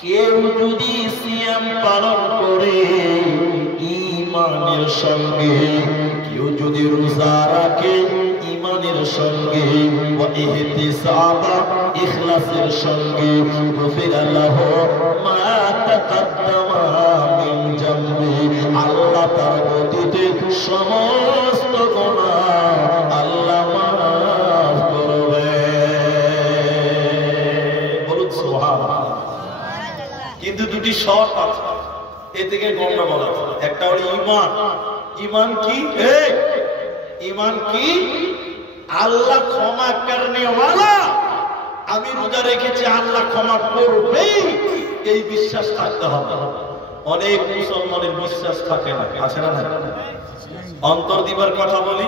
কেউ যদি সিয়াম পালন করে ঈমানের সঙ্গে, কেউ যদি রোজা রাখে ঈমানের সঙ্গে, ওয়া ইহতিসাবা ইখলাসের সঙ্গে, গফিরা লাহু মা তাকাদ্দামা মিন জামবি, আল্লাহ তার অতীতের সমস্ত গুনাহ আল্লাহ মাফ করবে। বলুন সুবহানাল্লাহ। কিন্তু দুটি শর্ত আছে, এ থেকে গন্ডগোল আছে। একটা হলো ঈমান। ঈমান কি? ঈমান কি? আল্লাহ ক্ষমা করনে ওয়ালা, আমি রোজা রেখেছি আল্লাহ ক্ষমা করবে, এই বিশ্বাস থাকতে হবে। অনেক মুসলমানের বিশ্বাস থাকে না, আছে না? অন্তর দিবার কথা বলি,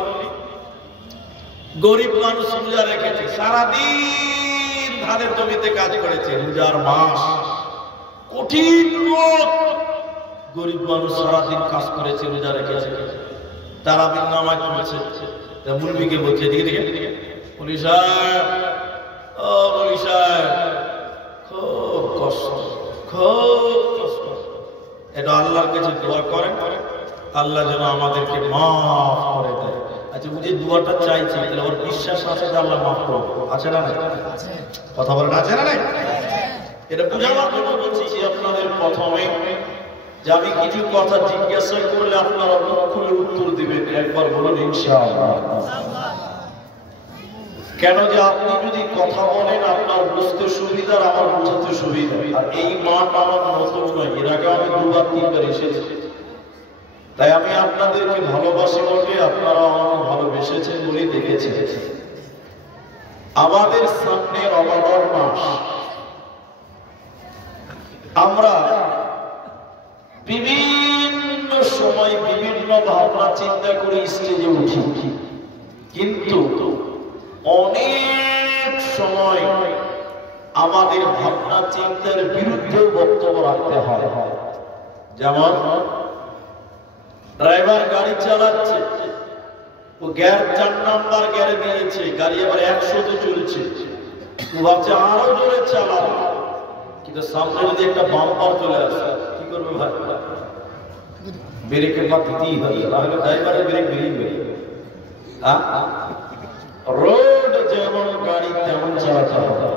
গরিব মানুষ রোজা রেখেছে, সারাদিন ধানের জমিতে কাজ করেছে, রোজার মাস, কঠিন রোদ, গরিব মানুষ সারাদিন কাজ করেছে, রোজা রেখেছে, তারাবির নামাজ পড়ছে, মুরব্বিকে বলছে, মুফতি সাহেব, ও মুফতি সাহেব, খুব কষ্ট, খুব কষ্ট, এটা আল্লাহর কাছে দোয়া করেন, আল্লাহ যেন আমাদেরকে মাফ করে দেয়। আচ্ছা, ও যে দোয়াটা চাইছে, তাহলে ওর বিশ্বাস আছে যে আল্লাহ মাফ করবে, আছে না? কথা বলেন, আছে না? এটা বুঝাবার জন্য বলছি যে আপনাদের প্রথমে যে আমি কিছু কথা জিজ্ঞাসা করলে আপনারা মুখ খুলে উত্তর দিবেন, একবার বলুন ইনশাআল্লাহ। কেন যে আপনি যদি কথা বলেন আপনার বুঝতে সুবিধা, আমার বুঝতে সুবিধা। আর এই মাঠ আমার নতুন নয়, এর আগে আমি দুবার তিনবার এসেছি, তাই আমি আপনাদেরকে ভালোবাসি বলে আপনারা আমাকে ভালোবেসেছেন বলে দেখেছেন। আমাদের সামনে রমাদান মাস, আমরা বিভিন্ন সময় বিভিন্ন ভাবনা চিন্তা করে স্টেজে উঠি, কিন্তু অনেক সময় আমাদের ভাবনা চিন্তার বিরুদ্ধে বক্তব্য রাখতে হয়। যেমন ড্রাইভার গাড়ি চালাচ্ছে, ও গ্যার 4 নাম্বার গ্যারে দিয়েছে, গাড়ি আবার 100-তে চলছে, ও ভাবছে আরো জোরে চালাবো, কিন্তু সামনে যদি একটা বাম্পার চলে আসে কি করবে ভাই? ব্রেকের পা দিতেই হবে, তাহলে ড্রাইভারের ব্রেক বেরিয়ে যাবে। রোড যেমন গাড়ি তেমন চালাতে হবে।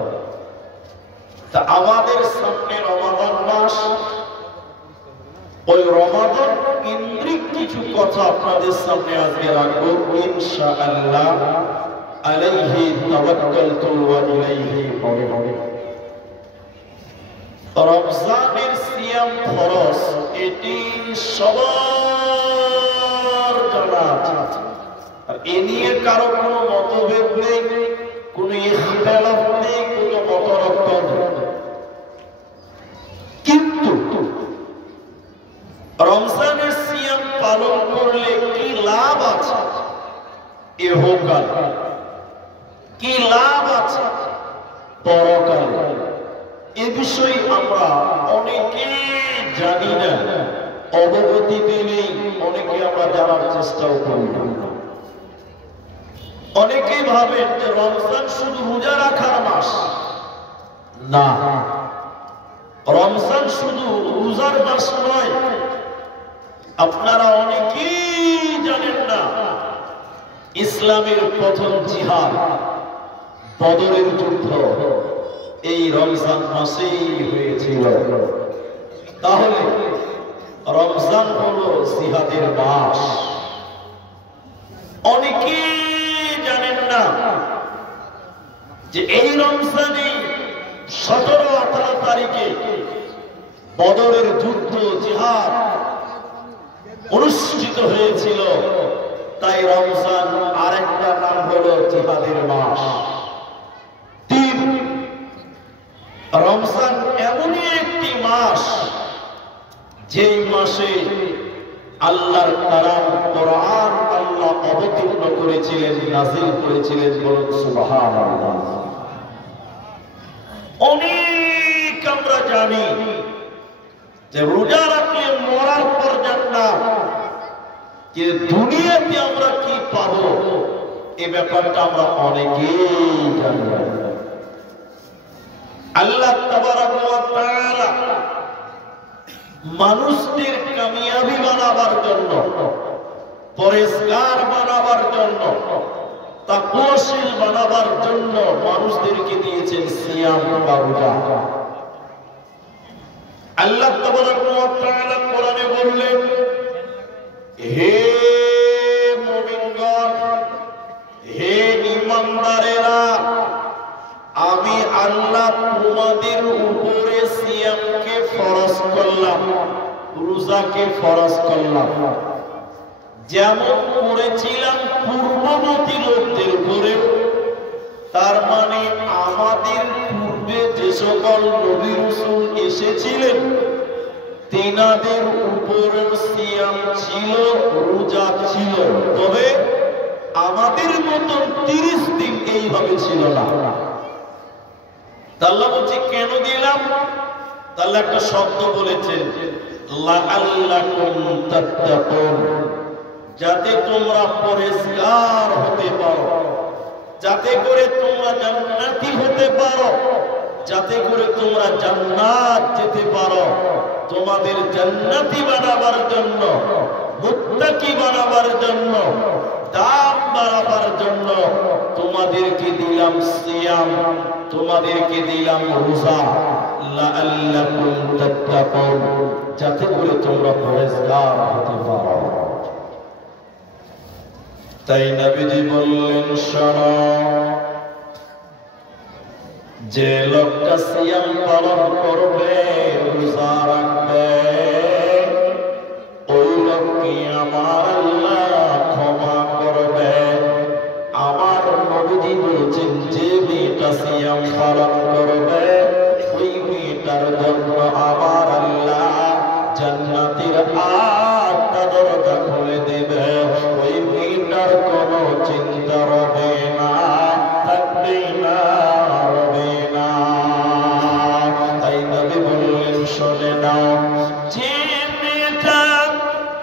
তা আমাদের সামনে রমাদান মাস, ওই রমাদান কেন্দ্রিক কিছু কথা আপনাদের সামনে আজকে রাখবো ইনশাআল্লাহ। আলাইহি তাওয়াক্কালতু ওয়া ইলাইহি মারজিউ। রমজানের সিয়াম ফরজ, এটি সবার জানা আছে, আর এ নিয়ে কারো কোনো মতভেদ নেই, কোনো ইখতিলাফ নেই, কোনো মতরক্ত নেই। কিন্তু রমজানের সিয়াম পালন করলে কি লাভ আছে ইহকাল, কি লাভ আছে পরকাল, এ বিষয়ে আমরা অনেকে জানি না, অবগতিতে নেই, অনেকে আমরা জানার চেষ্টাও করি না। অনেকে ভাবেন যে রমজান শুধু রোজা রাখার মাস, না, রমজান শুধু রোজার মাস নয়। আপনারা অনেকেই জানেন না, ইসলামের প্রথম জিহাদ বদরের যুদ্ধ এই রমজান মাসেই হয়েছিল। তাহলে রমজান হলো জিহাদের মাস। অনেকেই জানেন না যে এই রমজানে 17-18 তারিখে বদরের যুদ্ধ জিহাদ অনুষ্ঠিত হয়েছিল, তাই রমজান আরেকটা নাম হলো জিহাদের মাস। রমজান এমনই একটি মাস, যেই মাসে আল্লাহর কালাম কোরআন আল্লাহ অবতীর্ণ করেছিলেন, নাযিল করেছিলেন, বলুন সুবহানাল্লাহ। অনেক আমরা জানি যে রোজা রাখলে মরার পর জান্নাত, যে দুনিয়াতে আমরা কি পাবো এ ব্যাপারটা আমরা অনেকেই জানি। আল্লাহ তাবারাক ওয়া তাআলা মানুষদের কামিয়াবি বানাবার জন্য, পরেশগার বানাবার জন্য, তাকওয়াশীল বানাবার জন্য মানুষদেরকে দিয়েছেন সিয়াম বা রোজা। আল্লাহ তাবারাক ওয়া তাআলা কোরআনে বললেন, হে মুমিনগণ, হে ঈমানদারেরা, আমি আল্লাহ তোমাদের উপরে সিয়ামকে ফরজ করলাম, রোজাকে ফরজ করলাম, যেমন করেছিলাম পূর্ববর্তী লোকদের উপরে। তার মানে আমাদের পূর্বে যে সকল নবী রাসূল এসেছিলেন তিনাদের উপরে সিয়াম ছিল, রোজা ছিল, তবে আমাদের মতন 30 দিন এইভাবে ছিল না। আল্লাহ বলছে কেন দিলাম? তাহলে একটা শব্দ বলেছেন, লাআল্লাকুম তাত্তাকুন, যাতে তোমরা পরেশগার হতে পারো, যাতে করে তোমরা জান্নাতি হতে পারো, যাতে করে তোমরা জান্নাত যেতে পারো। তোমাদের জান্নাতি বানাবার জন্য, মুত্তাকি বানাবার জন্য, দাম বাড়াবার জন্য তোমাদেরকে দিলাম সিয়াম, তোমাদেরকে দিলাম রোজা, লাআল্লাকুম তাত্তাকুন, যাতে করে তোমরা পরেশগার হতে পারো। তাই নবীজি বললেন, শোনো, যে লোকটা সিয়াম পালন করবে, রোজা রাখবে, ওই লোককে আমার আল্লাহ ক্ষমা করবে। আমার নবীজি বলেছেন, যে মেয়েটা সিয়াম পালন করবে ওই মেয়েটার জন্য আমার আল্লাহ জান্নাতের 8টা দরজা খুলে দেবে। ওই মেয়েটার কোনো চিন্তা রবে না, থাকবে না, রবে না। তাই নবী বললেন, শুনে নাও, যে মেয়েটা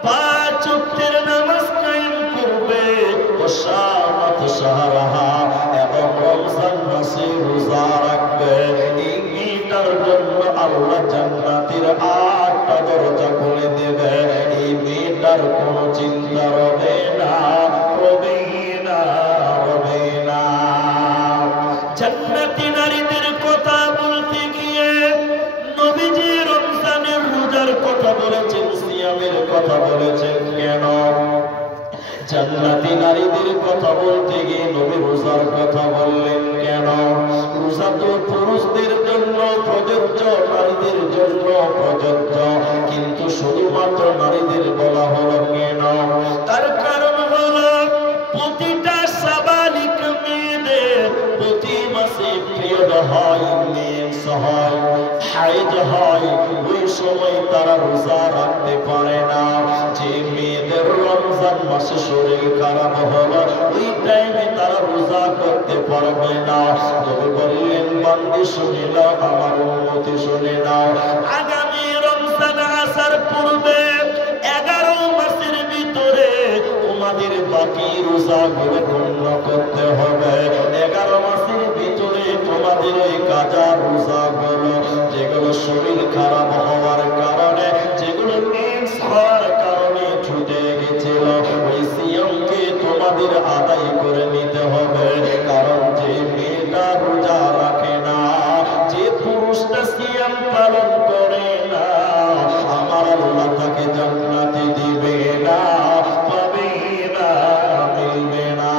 5 ওয়াক্তের নামাজ কায়েম করবে, ওয়াসামাত শাহরাহা, এবং রমজান মাসে রোজা রাখবে, এই মেয়েটার জন্য আল্লাহ জান্নাতের 8টা দরজা খুলে দেবে। এই মেয়েটার কোনো চিন্তা রবে না, রবে না, রবে না। জান্নাতি নারীদের কথা বলতে গিয়ে নবীজি রমজানের রোজার কথা বলেছেন, সিয়ামের কথা বলেছেন কেন? জান্নাতি নারীদের কথা বলতে গিয়ে নবী রোজার কথা বললেন কেন? রোজা তো পুরুষদের জন্য প্রযোজ্য, নারীদের জন্য প্রযোজ্য, কিন্তু শুধুমাত্র নারীদের বলা হলো কেন? তার কারণ হলো প্রতিটা সাবালিক মেয়েদের প্রতি মাসে পিরিয়ড হয়, মেন্স হয়, হাইজ হয়, ওই সময় তারা রোজা রাখতে পারে না। যে মেয়েদের রমজান মাসে শরীর খারাপ হলো, ওই টাইমে তারা রোজা করতে পারবে না। নবী বললেন, বান্দি শুনে নাও, আমার উম্মতি শুনে নাও, আগামী রমজান আসার পূর্বে 11 মাসের ভিতরে তোমাদের বাকি রোজাগুলো পূর্ণ করতে হবে। 11 মাসের ভিতরে তোমাদের ওই কাজা রোজাগুলো, যেগুলো শরীর খারাপ হওয়ার কারণে, যেগুলো মেন্স হওয়ার কারণে ছুটে গেছিল, ওই সিয়ামকে তোমাদের আদায় করে নিতে হবে। কারণ যে মেয়েটা রোজা রাখে না, যে পুরুষটা সিয়াম পালন করে না, আমার আল্লাহ তাকে জান্নাতে দিবে না, পাবে না, মিলবে না।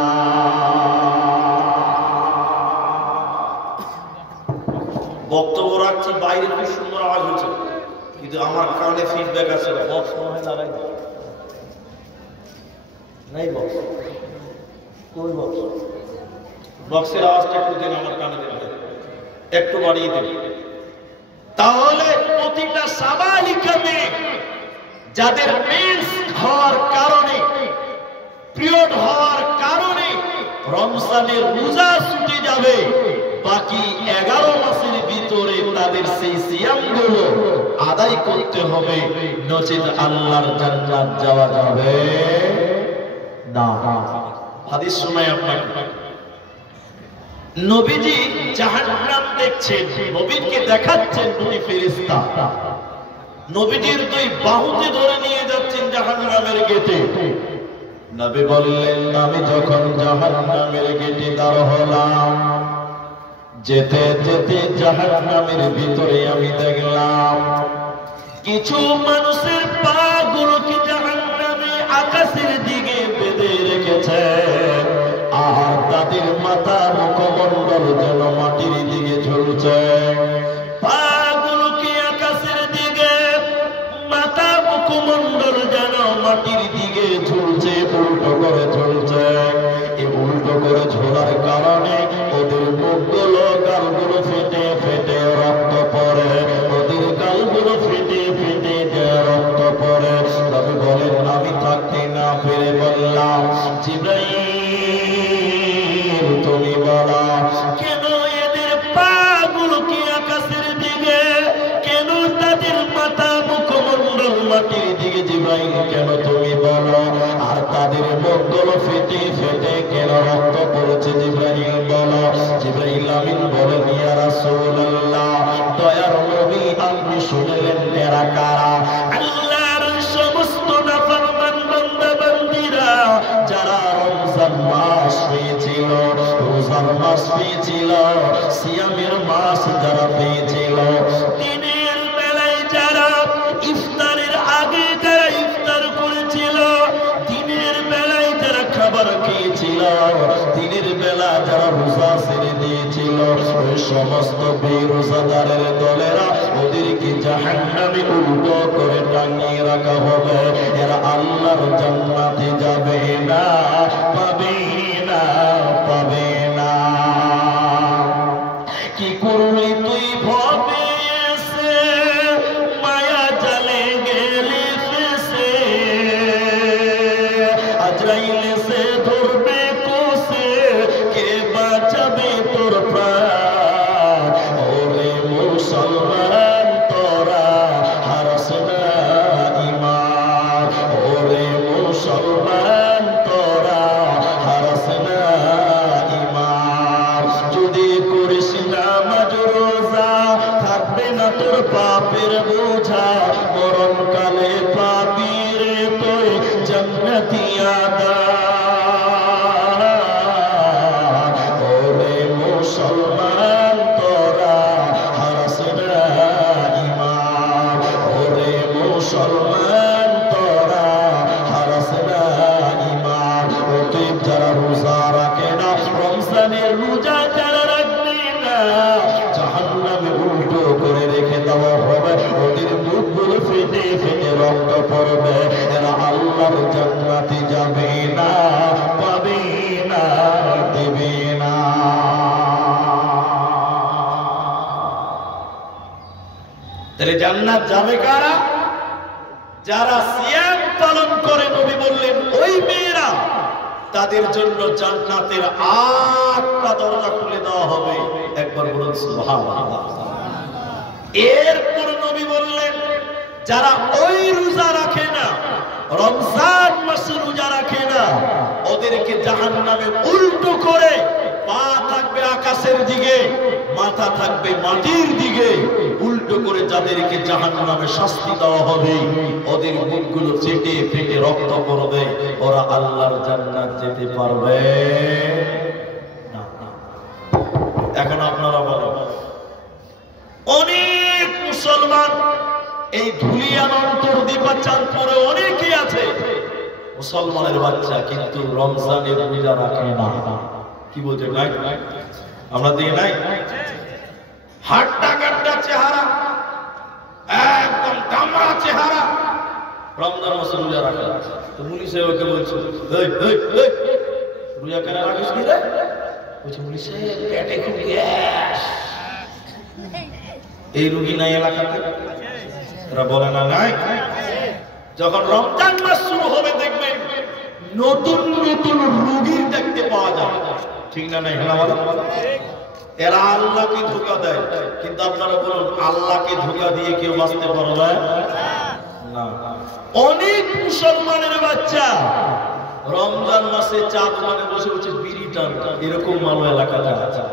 বক্তব্য রাখছি, বাইরে খুব সুন্দর আওয়াজ হচ্ছে, কিন্তু আমার কানে ফিডব্যাক আছে, বক্স মনে হয় লাগাই নাই। বক্স কোন বক্স? বক্সের আওয়াজটা একটু দিন, আমার কানে দেবেন, একটু বাড়িয়ে দেবেন। তাহলে প্রতিটা সাবালিকা মেয়ে যাদের মেন্স হওয়ার কারণে, পিরিয়ড হওয়ার কারণে রমজানের রোজা ছুটে যাবে, বাকি 11 মাসের ভিতরে তাদের সেই সিয়ামগুলো আদায় করতে হবে, নচেত আল্লাহর জান্নাত যাওয়া যাবে না। হাদিস শোনাই আপনাকে, নবীজি জাহান্নাম দেখছেন, নবীকে দেখাচ্ছেন দুটি ফেরেশতা, নবীজির দুই বাহুতে ধরে নিয়ে যাচ্ছেন জাহান্নামের গেটে। নবী বললেন, আমি যখন জাহান্নামের গেটে দাঁড় হলাম, যেতে যেতে জাহান্নামের ভিতরে আমি দেখলাম কিছু মানুষের পা গুলোকে জাহান্নামে আকাশের দিকে বেঁধে রেখেছে, আর তাদের মাথা মুখমণ্ডল যেন মাটির দিকে ঝুলছে। পা গুলোকে আকাশের দিকে, মাথা মুখমণ্ডল যেন মাটির দিকে ঝুলছে, উল্টো করে ঝুলছে। এই উল্টো করে ঝোলার কারণে ওদের মুখগুলো, গালগুলো ফেটে ফেটে রক্ত পড়ে, ওদের গালগুলো ফেটে ফেটে যে রক্ত পড়ে। তবে বলেন, আমি থাকতে না পেরে বললাম, জিবরাইল তুমি বলো, কেন এদের পা গুলোকে আকাশের দিকে, কেন তাদের মাথা মুখমণ্ডল মাটির দিকে, জিবরাইল কেন তুমি বলো, আর তাদের মুখগুলো ফেটে ফেটে কেন রক্ত পড়েছে, জিবরাইল বলো। জিবরাইল আমিন বলেন, ইয়া রাসূলুল্লাহ, দয়ার নবী আপনি শুনলেন এরা কারা? আল্লাহর সমস্ত নাফরমান বান্দা বান্দীরা যারা রমজান মাস পেয়েছিল, রোজার মাস পেয়েছিল, সিয়ামের মাস যারা পেয়েছিল, দিনের বেলায় যারা ইফতারের আগে যারা ইফতার করেছিল, দিনের বেলায় যারা খাবার খেয়েছিল, দিনের বেলা যারা রোজা ছেড়ে দিয়েছিল, ওই সমস্ত বেরোজাদারের দলেরা ওদেরকে জাহান্নামে উল্টো করে টাঙিয়ে রাখা হবে। এরা আল্লাহর জান্নাতে যাবে না, পাবে না, পাবে না। কি করলি তুই ভবে এসে, মায়া জালে গেলি ফেসে, আজরাইল এসে ধরবে কোসে, কে বাঁচাবে তোর প্রাণ? ওরে মুসলমান তোরা হারাস না ঈমান, ওরে মুসলমান তোরা হারাস না ঈমান। যদি করিস নামাজ রোজা, থাকবে না তোর পাপের বোঝা, মরণকালে পাবি রে তুই জান্নাতি আদান। ওরে মুসলমান তোরা হারাস না ঈমান, ওরে মুসলমান তোরা হারাস না ঈমান। অতএব যারা রোজা রাখে না, রমজানের রোজা যারা রাখবে না, জাহান্নামে উল্টো করে রেখে দেওয়া হবে, ওদের মুখগুলো ফেটে ফেটে রক্ত পড়বে। এরা আল্লাহর জান্নাতে যাবে না, পাবে না, দেবে না। তাহলে জান্নাত যাবে কারা? যারা সিয়াম পালন করে। নবী বললেন, ওই মেয়েরা, তাদের জন্য জান্নাতের 8টা দরজা খুলে দেওয়া হবে। একবার বলুন সুবহানাল্লাহ। এরপর নবী বললেন, যারা ওই রোজা রাখে না, রমজান মাসে রোজা রাখে না, ওদেরকে জাহান্নামে উল্টো করে পা থাকবে আকাশের দিকে, মাথা থাকবে মাটির দিকে, উল্টো করে যাদেরকে জাহান্নামে শাস্তি দেওয়া হবে, ওদের মুখগুলো ফেটে ফেটে রক্ত পড়বে। ওরা আল্লাহর জান্নাত যেতে পারবে না। এখন আপনারা বলেন, অনেক মুসলমান এই ধুলিয়ান অন্তর্দ্বীপা চাঁদপুরে অনেকেই আছে মুসলমানের বাচ্চা, কিন্তু রমজানের রোজা রাখে না। কি বলছে? নাই, আমরা দিকে নাই। হাড্ডা কাড্ডা চেহারা, একদম দামড়া চেহারা, রমজান মাসে রোজা রাখে না। তো পুলিশে ওকে বলছে, রোজা কেন রাখিস কি রে? বলছে, পুলিশে পেটে খুব গ্যাস। এই রোগী নাই এলাকাতে? এরা বলে না নাই। যখন রমজান মাস শুরু হবে দেখবেন নতুন নতুন রোগী দেখতে পাওয়া যায়, ঠিক না? নাই এরা আল্লাহকে ধোঁকা দেয়, কিন্তু আপনারা বলুন, আল্লাহকে ধোঁকা দিয়ে কেউ বাঁচতে পারবে না। অনেক মুসলমানের বাচ্চা রমজান মাসে চা দোকানে বসে বসে বিড়ি টান, এরকম মানো এলাকাতে আছে।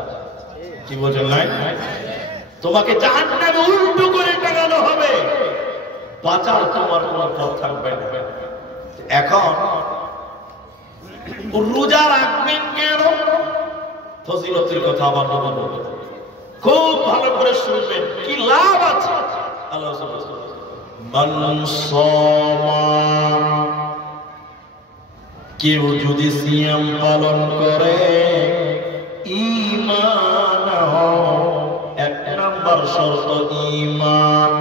কি বলছেন নাই? তোমাকে জাহান্নামে উল্টো করে টাঙানো হবে, বাঁচার তোমার কোনো পথ থাকবে না। এখন রোজা রাখবেন কেন? ফজিলতের কথা আবার বলবো, খুব ভালো করে শুনবেন, কি লাভ আছে। আল্লাহ মান সামা, কেউ যদি সিয়াম পালন করে, ঈমান, এক নাম্বার শর্ত ঈমান,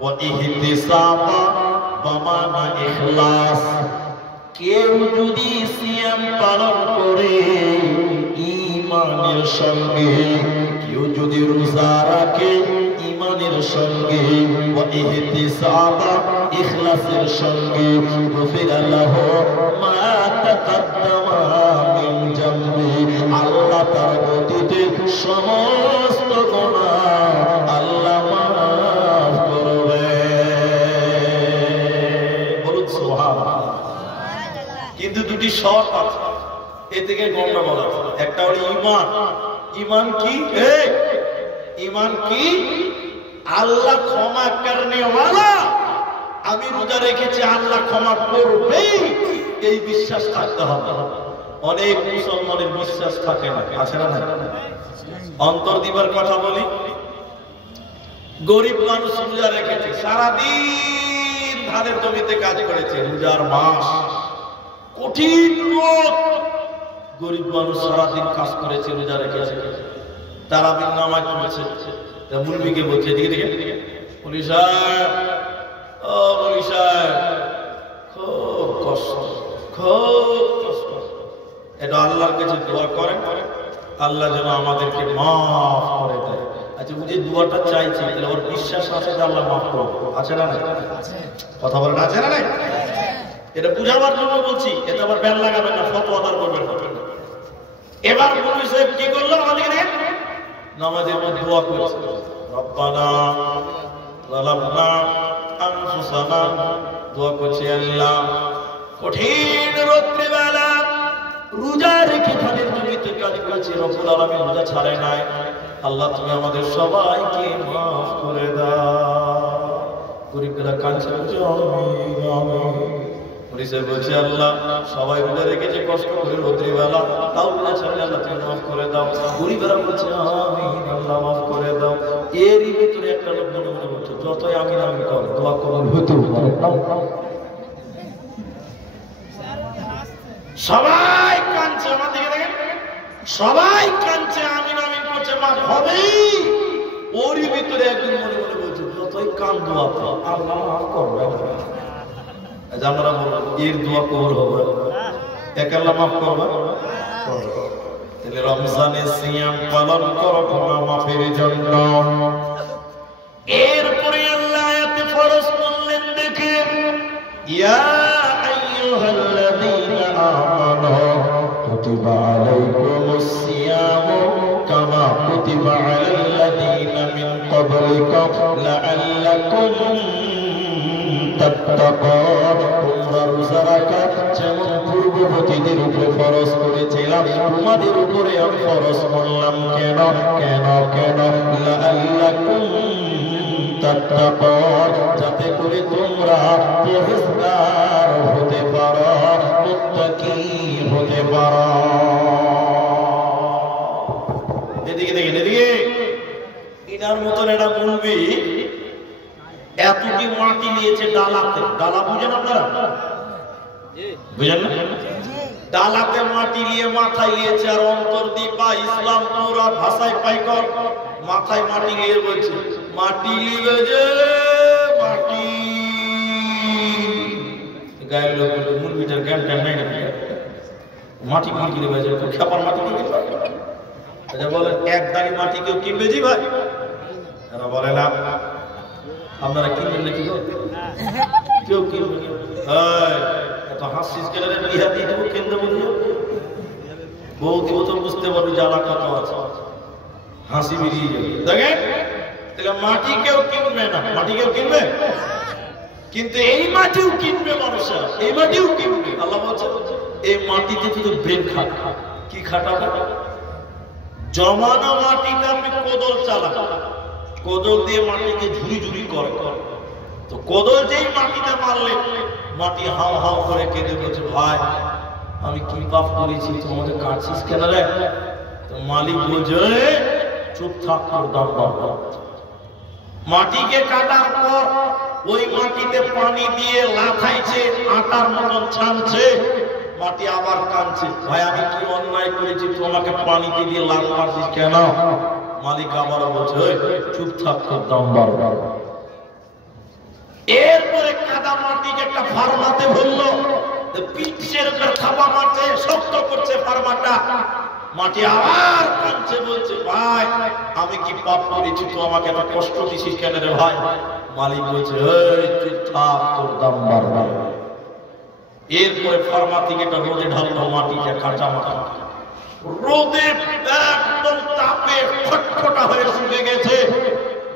ওয়া ইহতিসাবা বামানা ইখলাস, কেউ যদি সিয়াম পালন করে ঈমানের সঙ্গে, কেউ যদি রোজা রাখে ঈমানের সঙ্গে, ওয়া ইহতিসাবা ইখলাসের সঙ্গে, গফিরা লাহু মা তাকাদ্দামা মিন জামবি, আল্লাহ তার অতীতে সমস্ত গুনাহ আল্লাহ মাফ করবে। বলুন সুবহানাল্লাহ। কিন্তু দুটি শর্ত আছে, এ থেকে গন্ডগোল আছে। একটা হলো ঈমান। ঈমান কি? ঈমান কি? আল্লাহ ক্ষমা করনে ওয়ালা, আমি রোজা রেখেছি আল্লাহ ক্ষমা করবে, এই বিশ্বাস থাকতে হবে। অনেক মুসলমানের বিশ্বাস থাকে না, আছে না? অন্তর দিবার কথা বলি, গরিব মানুষ রোজা রেখেছে, সারাদিন ধানের জমিতে কাজ করেছে, রোজার মাস, কঠিন রোদ, গরিব মানুষ সারাদিন কাজ করেছে, রোজা রেখেছে, তারাবির নামাজ পড়ছে, মুরব্বিকে বলছে, এদিকে দিকে মুলি সাহেব, ও মুলি সাহেব, খুব কষ্ট, খুব কষ্ট, এটা আল্লাহর কাছে দোয়া করেন, আল্লাহ যেন আমাদেরকে মাফ করে দেয়। আচ্ছা, ও যে দোয়াটা চাইছে, তাহলে ওর বিশ্বাস আছে যে আল্লাহ মাফ করবে, আছে না নাই? কথা বলেন, আছে না নাই? এটা বুঝাবার জন্য বলছি, এটা আবার ব্যান লাগাবেন না, ফতোয়া দাঁড় করবেন না। এবার মুফতি সাহেব কি করলো? আমাদের নামাজের মধ্যে দোয়া করেছে, রব্বানা যালামনা আনফুসানা, দোয়া করছে আল্লাহ, কঠিন রাত্রিবেলা রোজা রেখে ধানের জমিতে কাজ করেছে, রব্বুল আলামিন রোজা ছাড়ে নাই, আল্লাহ তুমি আমাদের সবাইকে মাফ করে দাও। গরিবরা কাঁদছে, আমিন আমিন। বলছে আল্লাহ সবাই রোজা রেখেছে কষ্ট করে রাত্রিবেলা, তাও রোজা ছাড়লে আল্লাহ তুমি মাফ করে দাও। গরিবেরা বলছে আমিন, আল্লাহ মাফ করে দাও। এরই ভিতরে একটা লোক মনে মনে বলছে, যতই আমিন আমিন কর, দোয়া কবুল হতেও পারে। সবাই কাঁদছে, আমার দিকে দেখেন, সবাই কাঁদছে, আমিন আমিন করছে, মাফ হবেই। ওরই ভিতরে একজন মনে মনে বলছে, যতই কান্দো আপনি, আল্লাহ মাফ করবে। আমরা বলবো এর দোয়া কবুল হবে, এক আল্লাহ মাফ করবে। তাহলে রমজানে সিয়াম পালন করো গুনাহ মাফের জন্য। এরপরে আল্লাহ আয়াতে ফরজ করলেন, দেখেন, ইয়া আইয়ুহাল্লাযীনা আমানু কুতিবা আলাইকুমুস সিয়ামু কামা কুতিবা আলাল্লাযীনা মিন ক্বাবলিকুম লাআল্লাকুম তাত্তাকুন। তোমরা রোজা রাখা যেমন পূর্ববর্তীদের উপরে ফরজ করেছিলাম, তোমাদের উপরে আমি ফরজ করলাম। কেন কেন কেন? লাআল্লাকুম তাত্তাকুন, যাতে করে তোমরা পরহেজগার হতে পারো, মুত্তাকি হতে পারো। এদিকে দেখেন, এদিকে ইনার মতন একটা মুলবি এতটি মাটি নিয়েছে ডালাতে, ডালা বুঝেন আপনারা? বুঝেন না? ডালাতে মাটি নিয়ে মাথায় নিয়েছে, আর অন্তর দীপা ইসলাম পুরা ভাষায় পাইকর মাথায় মাটি নিয়ে বলছে, মাটি লিবে যে মাটি। গায়ের লোক বলছে, মুরগিটার জ্ঞান ট্যান নাই নাকি, মাটি মাটি লিবে যে, খেপার মাটি কিনবে। আচ্ছা বলেন, এক দাঁড়ি মাটি কেউ কিনবে জি ভাই? এরা বলে না। আপনারা কিনবেন নাকি? কেউ কিনবে? এত হাসিস গেলে বিহা দিয়ে দেবো, কিনতে বলি বহু দিব তো বুঝতে পারবি জ্বালা কত আছে, হাসি বেরিয়ে যাবে। দেখেন, তাহলে মাটি কেউ কিনবে না, মাটি কেউ কিনবে, কিন্তু এই মাটিও কিনবে মানুষেরা, এই মাটিও কিনবে। আল্লাহ বলছে এই মাটিতে শুধু ব্রেন খাটা, কি খাটাবে? জমানো মাটিটা আপনি কোদল চালান, কোদল দিয়ে মাটিকে ঝুরি ঝুরি করে, তো কোদল যেই মাটিতে মারলে মাটি হাও হাও করে কেঁদে বলছে, ভাই আমি কি পাপ করেছি, তুই আমাকে কাটছিস কেন রে? তো মালিক বলছে, চুপ থাক, তোর দাম বাড়বে। মাটিকে কাটার পর ওই মাটিতে পানি দিয়ে লাথাইছে, আটার মতন ছানছে, মাটি আবার কাঁদছে, ভাই আমি কি অন্যায় করেছি, তুই আমাকে পানিতে দিয়ে লাথ মারছিস কেন? মালিক আবার বলছে, চুপ থাক, তোর দাম বাড়বে। এরপরে কাদা মাটিকে একটা ফার্মাতে ভরলো, পিঠের উপর থাপা মারছে, শক্ত করছে ফার্মাটা, মাটি আবার কাঁদছে, বলছে, ভাই আমি কি পাপ করেছি, তুই আমাকে এত কষ্ট দিছিস কেন রে ভাই? মালিক বলছে, চুপ থাক, তোর দাম বাড়বে। এরপরে ফার্মা থেকে একটা রোদে ঢাললো মাটিটা, কাঁচা মাটি, রোদে একদম তাপে খটখটা হয়ে শুকে গেছে,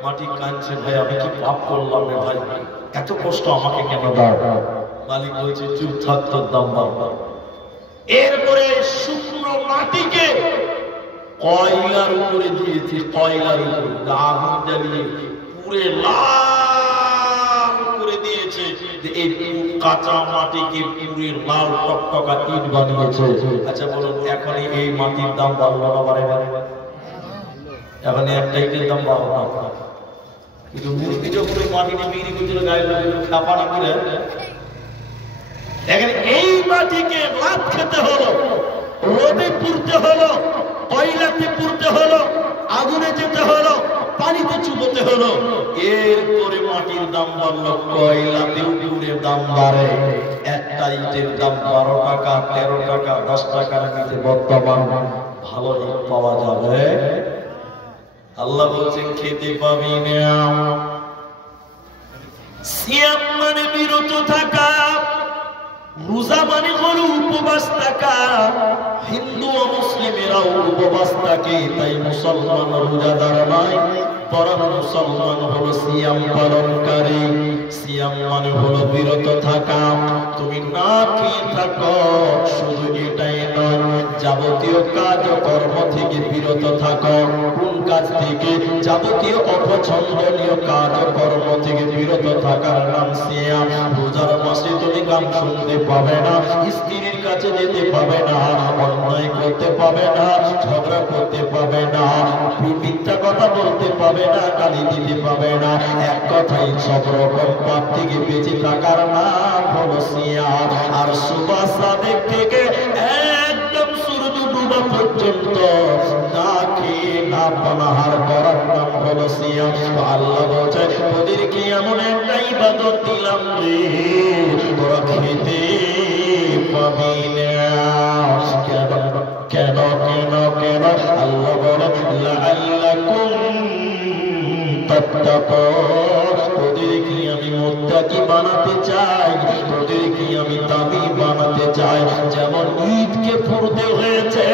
মাটি কাঁদছে, ভাই আমি কি পাপ করলাম রে ভাই, এত কষ্ট আমাকে কেন দাও? মালিক বলছে, চুপ থাক, তোর দাম বাড়বে। এরপরে শুকনো মাটিকে কয়লার উপরে দিয়েছে, কয়লার উপরে আগুন জ্বালিয়ে পুরে লাল করে দিয়েছে, এই কাঁচা মাটিকে পুরে লাল টকটকা ইট বানিয়েছে। আচ্ছা বলুন, এখন এই মাটির দাম বাড়লো না বাড়ে? এখন একটা ইটের দাম বাড়লো না? কিন্তু মুরগি যখন ওই মাটিতে বিক্রি করছিল, গায়ে খাপা না করে, দেখেন এই মাটিকে লাভ খেতে হলো, রোদে পুড়তে হলো, কয়লাতে পুড়তে হলো, আগুনে যেতে হলো, পানিতে চুবোতে হলো, এরপরে মাটির দাম বাড়লো, কয়লাতে পুড়ে দাম বাড়ে। একটা ইটের দাম 12 টাকা, 13 টাকা, 10 টাকার নিচে বর্তমান ভালো ইট পাওয়া যাবে? আল্লাহ বলছেন, খেতে পাবি না। সিয়াম মানে বিরত থাকা, রোজা মানে হলো উপবাস থাকা। হিন্দু ও মুসলিমেরাও উপবাস থাকে, তাই মুসলমান রোজাদার নয়, বরং মুসলমান হলো সিয়াম পালনকারী। সিয়াম মানে হলো বিরত থাকা, তুমি না খেয়ে থাকো, শুধু এটাই নয়, যাবতীয় কাজ কর্ম থেকে বিরত থাকো। কোন কাজ থেকে? যাবতীয় অপছন্দনীয় কাজ কর্ম থেকে বিরত থাকার নাম সিয়াম। রোজার মাসে তুমি গান শুনতে পাবে না, স্ত্রীর কাছে যেতে পাবে না, অন্যায় করতে পাবে না, ঝগড়া করতে পাবে না, মিথ্যা কথা বলতে পাবে না, গালি দিতে পাবে না, এক কথাই সব রকম পাপ থেকে বেঁচে থাকার নাম হলো সিয়াম। আর সুবহ সাদেক থেকে একদম সূর্য ডুবা পর্যন্ত না খেয়ে না পানাহার করার নাম হলো সিয়াম। আল্লাহ বলছে, ওদেরকে এমন একটা ইবাদত দিলাম রে, তোরা খেতে পাবি না। কেন কেন কেন কেন? আল্লাহ বলে, লাআল্লাকুম তাত্তাকুন, তোদেরকে আমি মুত্তাকি বানাতে চাই, তোদেরকে আমি দামি বানাতে চাই। যেমন ঈদকে পড়তে হয়েছে,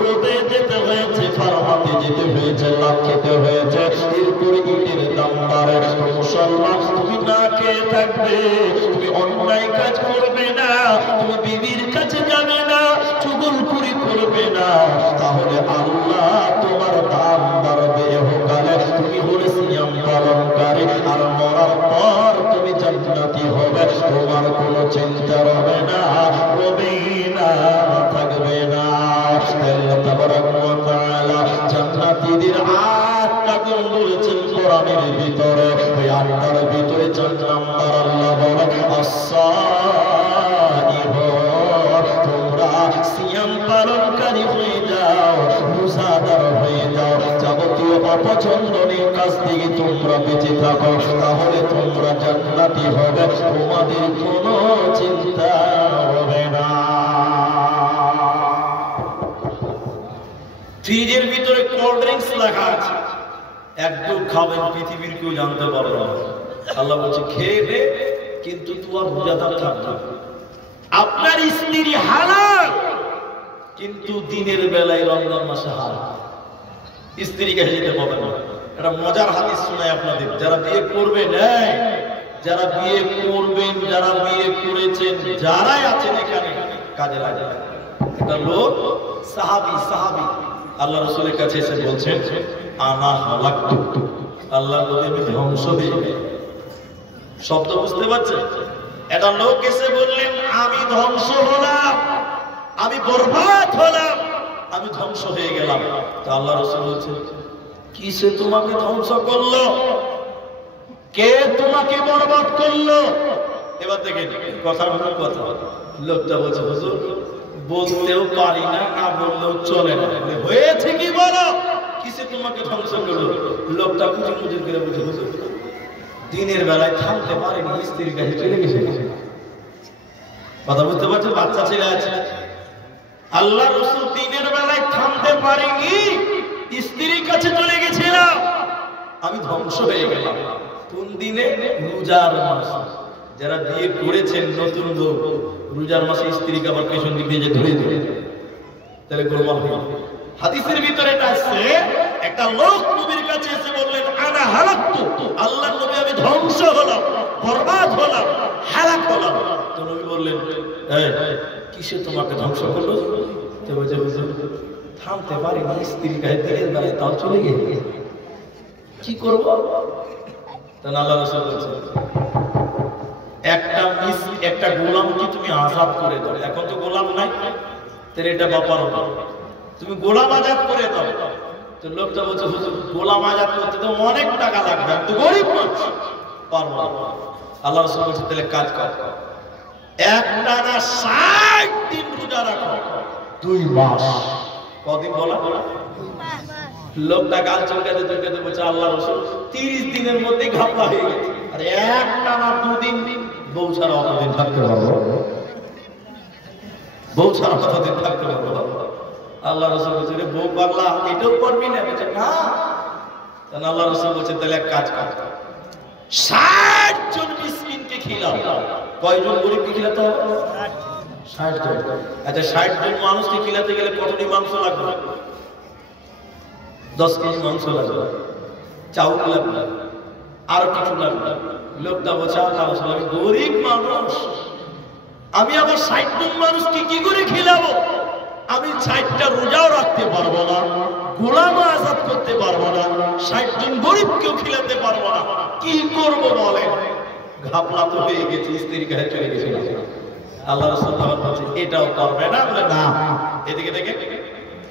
রোদে যেতে হয়েছে, ফার্মাতে যেতে হয়েছে, লাভ খেতে হয়েছে, এরপরে ঈদের দাম বাড়ে। মুসলমান, তুমি না খেয়ে থাকবে, তুমি অন্যায় কাজ করবে না, তুমি বিবির কাছে যাবে না, চুগলখুরি করবে না, তাহলে আল্লাহ তোমার দাম বাড়বে ইহকালে। তুমি হলে সিয়াম পালনকারী, আর মরার পর তুমি জান্নাতি হবে, তোমার কোনো চিন্তা রবে না, রবে না, থাকবে না। আল্লাহ তাবারাক ওয়া তাআলা জান্নাতীদের 8টা গুণ বলেছেন কোরআনের ভিতরে। ওই 8টার ভিতরে 4 নাম্বার আল্লাহ বলে, আস-সাইমুন, তোমরা সিয়াম পালনকারী হয়ে যাও, রোজাদার হয়ে যাও, যাবতীয় অপছন্দনীয় কাজ থেকে তোমরা বেঁচে থাকো, তাহলে তোমরা জান্নাতি হবে, তোমাদের কোনো চিন্তা হবে না। ফ্রিজের ভিতরে কোল্ড ড্রিঙ্কস লেখা আছে, একটু খাবেন, পৃথিবীর কেউ জানতে পারবে না। আল্লাহ বলছে, খেয়ে নে, কিন্তু তোমার রোজাদার থাকবে। আপনার স্ত্রী হালাল, কিন্তু দিনের বেলায় রমজান মাসে হারাম, স্ত্রী কাছে যেতে পাবে না। একটা মজার হাদিস শোনাই আপনাদের, যারা বিয়ে করবেন, যারা বিয়ে করবেন, যারা বিয়ে করেছেন, যারাই আছেন এখানে, কাজে লাগে। একটা লোক সাহাবী আল্লাহ রাসূলের কাছে এসে বলছেন আনা হালাকতু, আল্লাহ নবী আমি ধ্বংস হয়ে গেলাম। শব্দ বুঝতে পারছেন? এটা লোক এসে বললেন আমি ধ্বংস হলাম, আমি বরবাদ হলাম, আমি ধ্বংস হয়ে গেলাম। তো আল্লাহ রাসূল বলছেন কিসে তোমাকে ধ্বংস করলো, কে তোমাকে বরবাদ করলো? এবার দেখেন কথা মূল কথা। লোকটা বলছে হুজুর বলতেও পারি না, না বললেও চলে না, হয়েছে কি বলো, কিসে তোমাকে ধ্বংস করলো? লোকটা খুঁজে খুঁজে করে বলছে হুজুর দিনের বেলায় থামতে পারেনি, স্ত্রীর কাছে চলে গেছে। কথা বুঝতে পারছো? বাচ্চা ছেলে আছে, আল্লাহ রাসূল দিনের বেলায় থামতে পারেনি, স্ত্রীর কাছে চলে গেছিলাম, আমি ধ্বংস হয়ে গেলাম। কোন দিনে? রোজার মাস। যারা বিয়ে করেছেন নতুন বউ, রোজার মাসে স্ত্রীকে আবার পেছন দিক দিয়ে ধরে দেবে, তাহলে গোলমাল হবে। হাদিসের ভিতরে এটা আসছে একটা লোক নবীর কাছে এসে বললেন আনা হালাকতু, আল্লাহর নবী আমি ধ্বংস হলাম, বরবাদ হলাম, হালাক হলাম। তো নবী বললেন এই কিসে তোমাকে ধ্বংস করলো? তো বলছে হুজুর থামতে পারিনি, স্ত্রীর গায়ে দিনের বেলায় তাও চলে গেছে, কি করব? তখন আল্লাহ রাসূল বলছেন একটা গোলাম কি তুমি আজাদ করে দাও। এখন তো গোলাম নাই, তাহলে এটা ব্যাপার হবে, তুমি গোলাম আজাদ করে দাও। তো লোকটা বলছে হুজুর গোলাম আজাদ করতে তো অনেক টাকা লাগবে, আমি তো গরিব মানুষ, পারবো না। আল্লাহ রাসূল বলছে তাহলে কাজ কর, একটানা 60 দিন রোজা রাখো, 2 মাস। কদিন বলা? লোকটা গাল চুলকাতে চুলকাতে বলছে আল্লাহ রাসূল 30 দিনের মধ্যে ঘাপলা হয়ে গেছে, আর একটানা 2 দিন বউ ছাড়া কতদিন থাকতে পারবো? বউ ছাড়া কতদিন থাকতে পারবো? আল্লাহ রাসূল বলছে বউ পাগলা এটাও করবি না? বলছে না। তখন আল্লাহ রাসূল বলছে তাহলে এক কাজ কর, 60 জন মিসকিনকে খিলাও। কয়জন গরিবকে খিলাতে হবে? 60 জন। আচ্ছা 60 জন মানুষকে খিলাতে গেলে কতটি মাংস লাগবে? 10 কেজি মাংস লাগবে, চাউল লাগবে, আরো কিছু লাগবে। লোকটা বলছে আল্লাহ রাসূল আমি গরিব মানুষ, আমি আবার 60 জন মানুষকে কি করে খিলাবো? আমি 60টা রোজাও রাখতে পারবো না, গোলাম আজাদ করতে পারবো না, 60 জন গরিবকেও খিলাতে পারবো না, কি করবো বলেন? ঘাপলা তো হয়ে গেছে, স্ত্রীর কাছে চলে গেছে। আল্লাহ রাসূল তখন বলছে এটাও করবে না? বলে না। এদিকে দেখে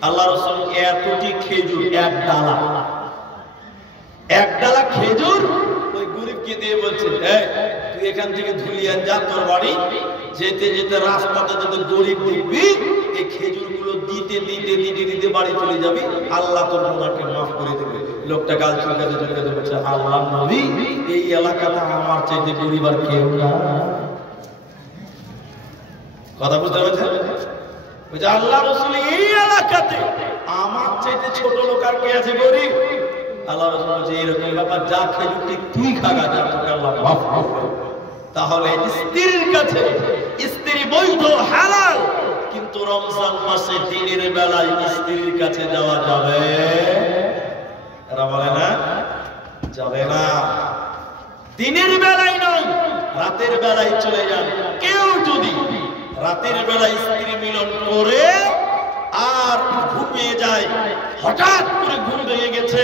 আল্লাহ রাসূল এতটি খেজুর, এক ডালা খেজুর ওই গরিবকে দিয়ে বলছে এই তুই এখান থেকে ধুলিয়ান যা তোর বাড়ি, যেতে যেতে রাস্তাতে যত গরিব দেখবি এই খেজুরগুলো দিতে দিতে দিতে দিতে বাড়ি চলে যাবি, আল্লাহ তোর গুনাহকে মাফ করে দেবে। লোকটা গাল চুলকাতে চুলকাতে বলছে আল্লাহ নবী এই এলাকাটা আমার চাইতে গরিব আর কেউ না। কথা বুঝতে পারছেন? বলছে আল্লাহ রাসূল এই এলাকাতে আমার চাইতে ছোট লোক আর কে আছে গরিব? আল্লাহ রাসূল বলছে এরকম ব্যাপার, যা খেজুরটি তুই খাগা, যা তোকে আল্লাহ মাফ করবে। তাহলে স্ত্রীর কাছে স্ত্রী বৈধ হালাল, কিন্তু রমজান মাসে দিনের বেলায় স্ত্রীর কাছে যাওয়া যাবে? এরা বলে না যাবে না, দিনের বেলায় নয় রাতের বেলায় চলে যান। কেউ যদি রাতের বেলায় স্ত্রী মিলন করে আর ঘুমিয়ে যায়, হঠাৎ করে ঘুম ভেঙে গেছে,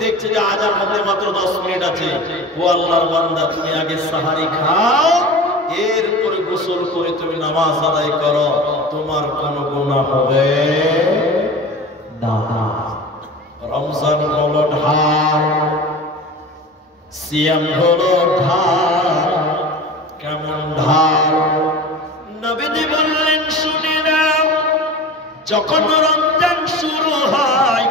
দেখছে যে আজান মধ্যে মাত্র 10 মিনিট আছে, ও আল্লাহর বান্দা তুমি আগে সাহারি খাও, এরপরে গোসল করে তুমি নামাজ আদায় করো, তোমার কোনো গুনাহ হবে না। রমজান হলো ঢাল, সিয়াম হলো ঢাল। কেমন ঢাল? নবীজি বললেন শুনে নাও, যখন রমজান শুরু হয়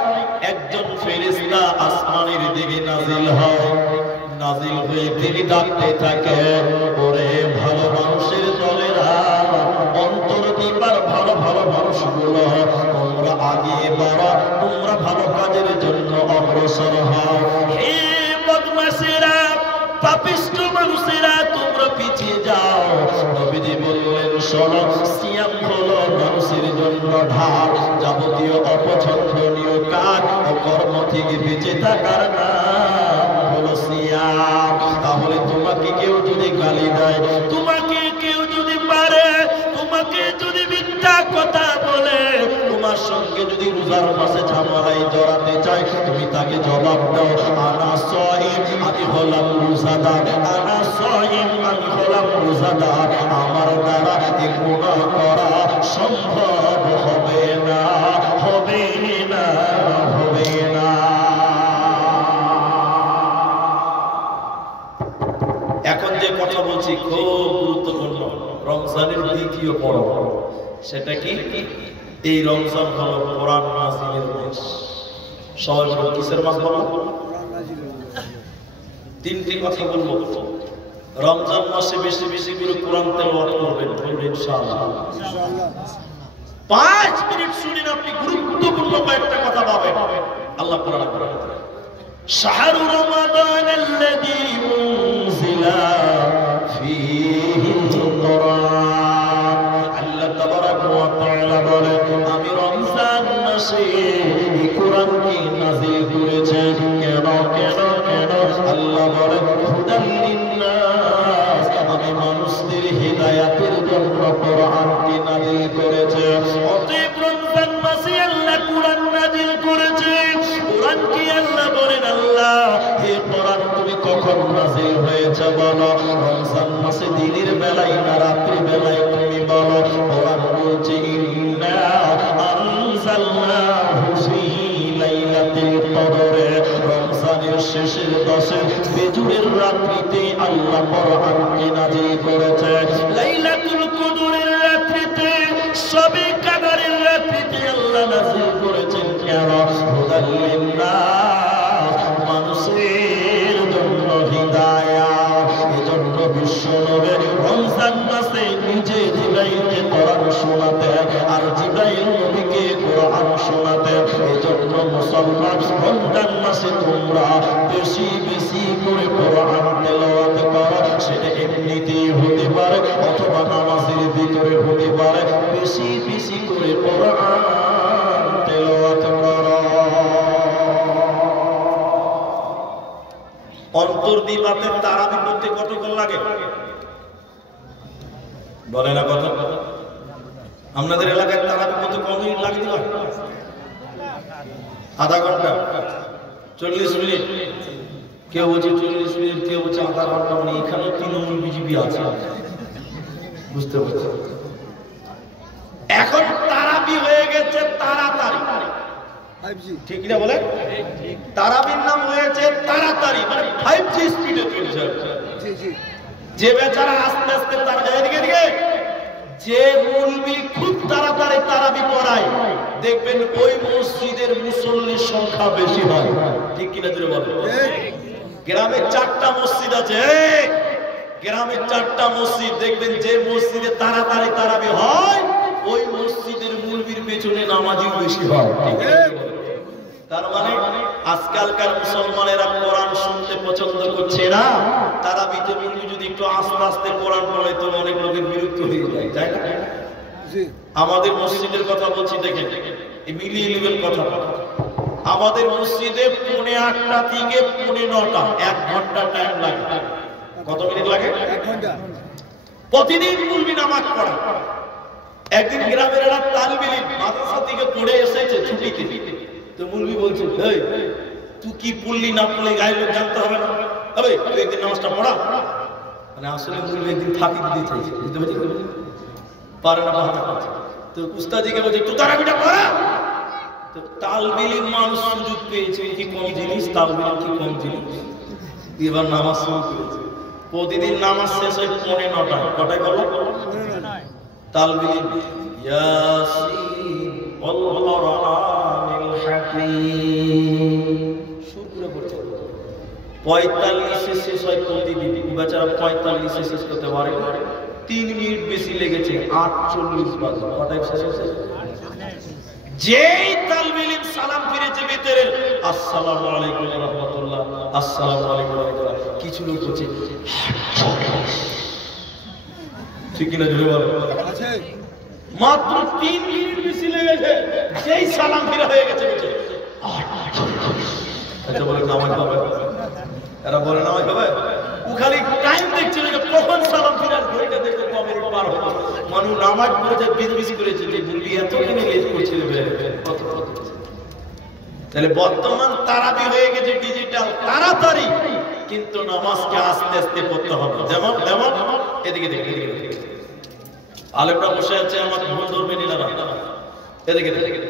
একজন ফেরেশতা আসমানের দিকে নাজিল হয়, নাজিল হয়ে তিনি ডাকতে থাকে ওরে ভালো মানুষের দলেরা, অন্তর দিবার ভালো ভালো মানুষগুলো তোমরা আগিয়ে বাড়ো, তোমরা ভালো কাজের জন্য অগ্রসর হও। হে বদমাশেরা পাপিষ্ঠ মানুষেরা তোমরা পিছিয়ে যাও। নবীজি বললেন শোনো, সিয়াম হলো মানুষের জন্য ঢাল, যাবতীয় অপছন্দনীয় কাজ ও কর্ম থেকে বেঁচে থাকার নাম হলো সিয়াম। তাহলে তোমাকে কেউ যদি গালি দেয়, তোমাকে কেউ যদি মারে, তোমাকে যদি মিথ্যা কথা বলে, তোমার তোমার সঙ্গে যদি রোজার মাসে ঝামেলায় জড়াতে চায় তুমি তাকে জবাব দাও আনা সাইম, আমি হলাম রোজাদার, আনা সাইম, আমি হলাম রোজাদার, আমার দ্বারা এই গুনাহ করা সম্ভব হবে না, হবে না, হবে না। এখন যে কথা বলছি খুব গুরুত্বপূর্ণ। রমজানের দ্বিতীয় পর্ব, সেটা কি? এই রমজান হলো কোরআন নাযিলের মাস। সবাই বলুন কিসের মাস বলো? তিনটি কথা বলবো। রমজান মাসে বেশি বেশি করে কোরআন তেলাওয়াত করবেন, বলুন ইনশাআল্লাহ। 5 মিনিট শুনেন, আপনি গুরুত্বপূর্ণ কয়েকটা কথা পাবেন। আল্লাহ কোরআন বলেন শাহরু রমাদানাল্লাযী উনজিলা ফীহিল কুরআন। আল্লাহ তাবারাকা ওয়া তাআলা বলেন আমি রমজান মাসে এই কোরআনকে নাযিল করেছি। কেন কেন কেন? আল্লাহ বলেন হুদাল লিন্নাস, আমি মানুষদের হিদায়াতের জন্য কোরআনকে নাযিল করেছি। অতএব রমজান মাসে আল্লাহ কোরআন নাযিল করেছে। কোরআনকে আল্লাহ বলেন আল্লাহ এই কোরআন তুমি কখন নাযিল হয়েছে বলো? রমজান মাসে দিনের বেলায় না রাতের বেলায় তুমি বলো। কোরআন বলছে ইন্না আনজালনাহু ফী লাইলাতিল কদরে, রমজানের শেষের 10 বেজুরের রাত্রিতে আল্লাহ কোরআনকে নাযিল করেছে। লাইলাতুল কদরের রাত্রিতে, শবে কদরের রাত্রিতে আল্লাহ নাযিল করেছেন। কেন? হুদাল লিন্নাস, মানুষের জন্য হিদায়াত। এজন্য বিশ্বনবী রমজান মাসে নিজে জিবরাইলকে কোরআন শোনাতেন আর জিবরাইল নবীকে কোরআন শোনাতেন। এজন্য মুসলমান রমজান মাসে তোমরা বেশি বেশি করে কোরআন তেলাওয়াত করো। সেটা এমনিতেই হতে পারে অথবা নামাজের ভিতরে হতে পারে। বেশি বেশি করে কোরআন তেলাওয়াত করো। অন্তর্দিবাতে তারাবি পড়তে কতক্ষণ লাগে বলে না কথা? আপনাদের এলাকায় তারাবি পড়তে কত মিনিট লাগে? আধা ঘন্টা, 40 মিনিট, কেউ বলছে 40 মিনিট, কেউ বলছে আধা ঘন্টা। মানে এখানেও তৃণমূল বিজেপি আছে, বুঝতে পারছি। এখন তারাবি হয়ে গেছে তাড়াতাড়ি, ঠিক না বলে? তারাবির নাম হয়েছে তাড়াতাড়ি, মানে 5G স্পিডে চলছে। যে বেচারা আস্তে আস্তে তার এদিকে এদিকে, যে মুলবি খুব তাড়াতাড়ি তারাবি পড়ায় দেখবেন ওই মসজিদের মুসল্লির সংখ্যা বেশি হয়, ঠিক কিনা জুড়ে বলেন? গ্রামে 4টা মসজিদ আছে, গ্রামে 4টা মসজিদ, দেখবেন যে মসজিদে তাড়াতাড়ি তারাবি হয় ওই মসজিদের মুলবির পেছনে নামাজিও বেশি হয়। তার মানে আজকালকার মুসলমানেরা কোরআন শুনতে পছন্দ করছে না। তারাবিতে মুলবি যদি একটু আস্তে আস্তে কোরআন পড়ে তো অনেক লোকের বিরক্ত হয়ে যায়, তাই না? আমাদের মসজিদের কথা বলছি, দেখেন মিলিয়ে নেবেন কথা। আমাদের মসজিদে 8:45 থেকে 9:45 1 ঘন্টা টাইম লাগে। কত মিনিট লাগে? 1 ঘন্টা। প্রতিদিন মুলবি নামাজ পড়ে। একদিন গ্রামের একটা তালিবে ইলম মাদ্রাসা থেকে পড়ে এসেছে ছুটিতে, তো মুলবি বলছে এই তুই কি পড়লি না পড়লি গায়ের লোক জানতে হবে না, তবে তুই একদিন নামাজটা পড়া। মানে আসলে মুলবি একদিন ফাঁকি দিতে চাইছে, বুঝতে পারছি, পারে না বাহানা করছে। তো উস্তাদিকে বলছে তুই তারাবিটা পড়া। তো তালিবে ইলম মানুষ সুযোগ পেয়েছে, কি কম জিনিস? তালিবে ইলম কি কম জিনিস? এবার নামাজ শুরু করেছে। প্রতিদিন নামাজ শেষ হয় 9:45। কটায় বলো? তালিবে ইলম ইয়াসিন ওয়াল কুরআনিল হাকীম শুরু করে পড়ছে। 45 শেষ হয় প্রতিদিন। বেচারা 45 শেষ করতে পারে 3 মিনিট বেশি লেগেছে, 48 বাজে। কটায় শেষ হয়েছে? যেই তালিবে ইলম সালাম ফিরেছে ভিতরে, আসসালামু আলাইকুম ওয়া রাহমাতুল্লাহ, আসসালামু আলাইকুম ওয়া রাহমাতুল্লাহ, কিছু লোক বলছে ঠিক কিনা জোরে বলো? আছে মাত্র 3 মিনিট বেশি লেগেছে, যেই সালাম ফিরে হয়ে গেছে বলছে আচ্ছা বলে নামাজ হবে। এরা বলে নামাজ হবে, ও খালি টাইম দেখছিল যে কখন সালাম ফিরার, ঘড়িটা দেখতে কমের পার হবে। মানুষ নামাজ নামাজ পড়েছে বিজ করেছে যে বুদ্ধি এত কিনে লেট করছিল কত তাহলে বর্তমান তারাবি হয়ে গেছে ডিজিটাল তাড়াতাড়ি, কিন্তু নামাজকে আস্তে আস্তে পড়তে হবে। যেমন যেমন এদিকে দেখে আলেমরা বসে আছে, আমার ভুল ধরবে নিলাম, এদিকে দেখে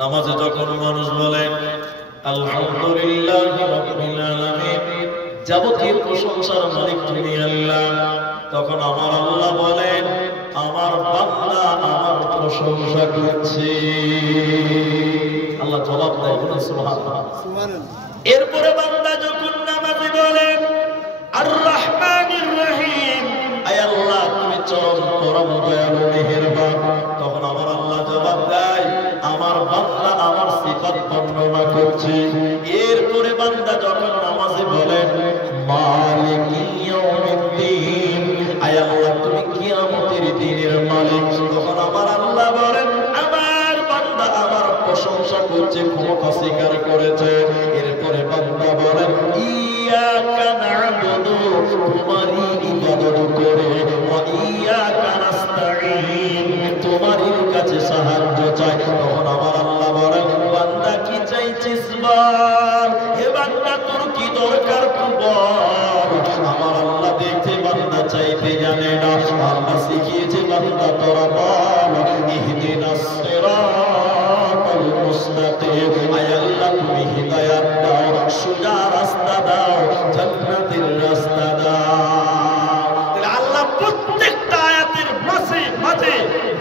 নামাজে যখন মানুষ বলে আলহামদুলিল্লাহি রাব্বিল আলামিন, যাবতীয় প্রশংসার মালিক তুমি আল্লাহ, তখন আমার আল্লাহ বলেন আমার বান্দা আমার প্রশংসা করছে। আল্লাহ জবাব দেয়, বলুন সুবহানাল্লাহ। এরপরে বান্দা যখন নামাজে বলেন আর রহমানির রহিম, আয় আল্লাহ তুমি চরম পরম দয়ালু মেহেরবান, তখন আমার আল্লাহ জবাব দেয় আমার বান্দা আমার সিফাত বর্ণনা করছে। এরপরে বান্দা যখন নামাজে বলেন মালিকি ইয়াউমিদ্দিন, আয় আল্লাহ তুমি কিয়ামতের দিনের মালিক, তখন আমার আল্লাহ বলেন আমার বান্দা আমার প্রশংসা করছে, ক্ষমতা স্বীকার করেছে। এরপরে বান্দা বলেন ইয়াকা না'বুদু, তোমারই ইবাদত করে, ওয়া ইয়াকা নাস্তাঈন, তোমারই কাছে সাহায্য চাই। তখন আমার আল্লাহ বলেন বান্দা কি চাইছিস বল, হে বান্দা তোর কি দরকার তুই বল। আমার আল্লাহ দেখতে বান্দা চাইতে জানে না, আল্লাহ শিখিয়েছে বান্দা তোরা বল ইহদিনাস সিরাতাল মুস্তাকিম, আয় আল্লাহ তুমি হিদায়াত দাও, সোজা রাস্তা দাও, জান্নাতের রাস্তা দাও। তাহলে আল্লাহ প্রত্যেকটা আয়াতের মাঝে মাঝে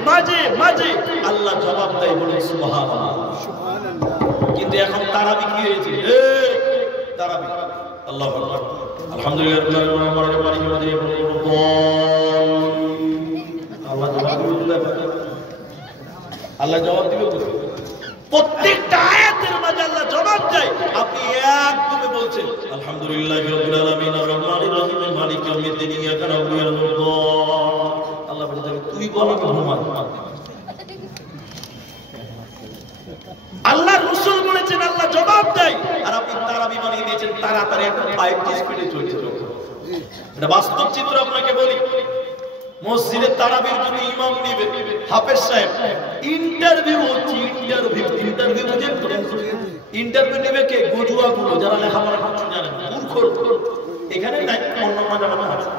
মাঝে মাঝে আল্লাহ জবাব দেয়, বলেন সুবহানাল্লাহ সুবহানাল্লাহ। কিন্তু এখন তারাবি কি হয়েছে? তারাবি আল্লাহু আকবার, আলহামদুলিল্লাহ আল্লাহ জবাব দিবে। প্রত্যেকটা আয়াতের মাঝে আল্লাহ জবাব দেয়। আপনি একদমে বলছেন আলহামদুলিল্লাহি রাব্বিল আলামিন আর রহমানির রহিম মালিকি ইয়াউমিদ্দিন ইয়াকা না'বুদু ওয়া ইয়াকা নাস্তাঈন। আল্লাহ বলে তুই বল আমি ঘুমাই। আল্লাহ রাসূল বলেছেন আল্লাহ জবাব দেয়, আর আপনি তারাবি বানিয়ে দিয়েছেন তাড়াতাড়ি এখন 5G স্পিডে চলছে। এটা বাস্তব চিত্র আপনাকে বলি। মসজিদে তারাবির জন্য ইমাম নিবে হাফেজ সাহেব, ইন্টারভিউ হচ্ছে, ইন্টারভিউ বুঝেন তো? ইন্টারভিউ নেবে কে? গজুয়া গুলো যারা লেখাপড়া কিছু জানে না, মূর্খর। এখানে নাই, অন্য জায়গায় আছে।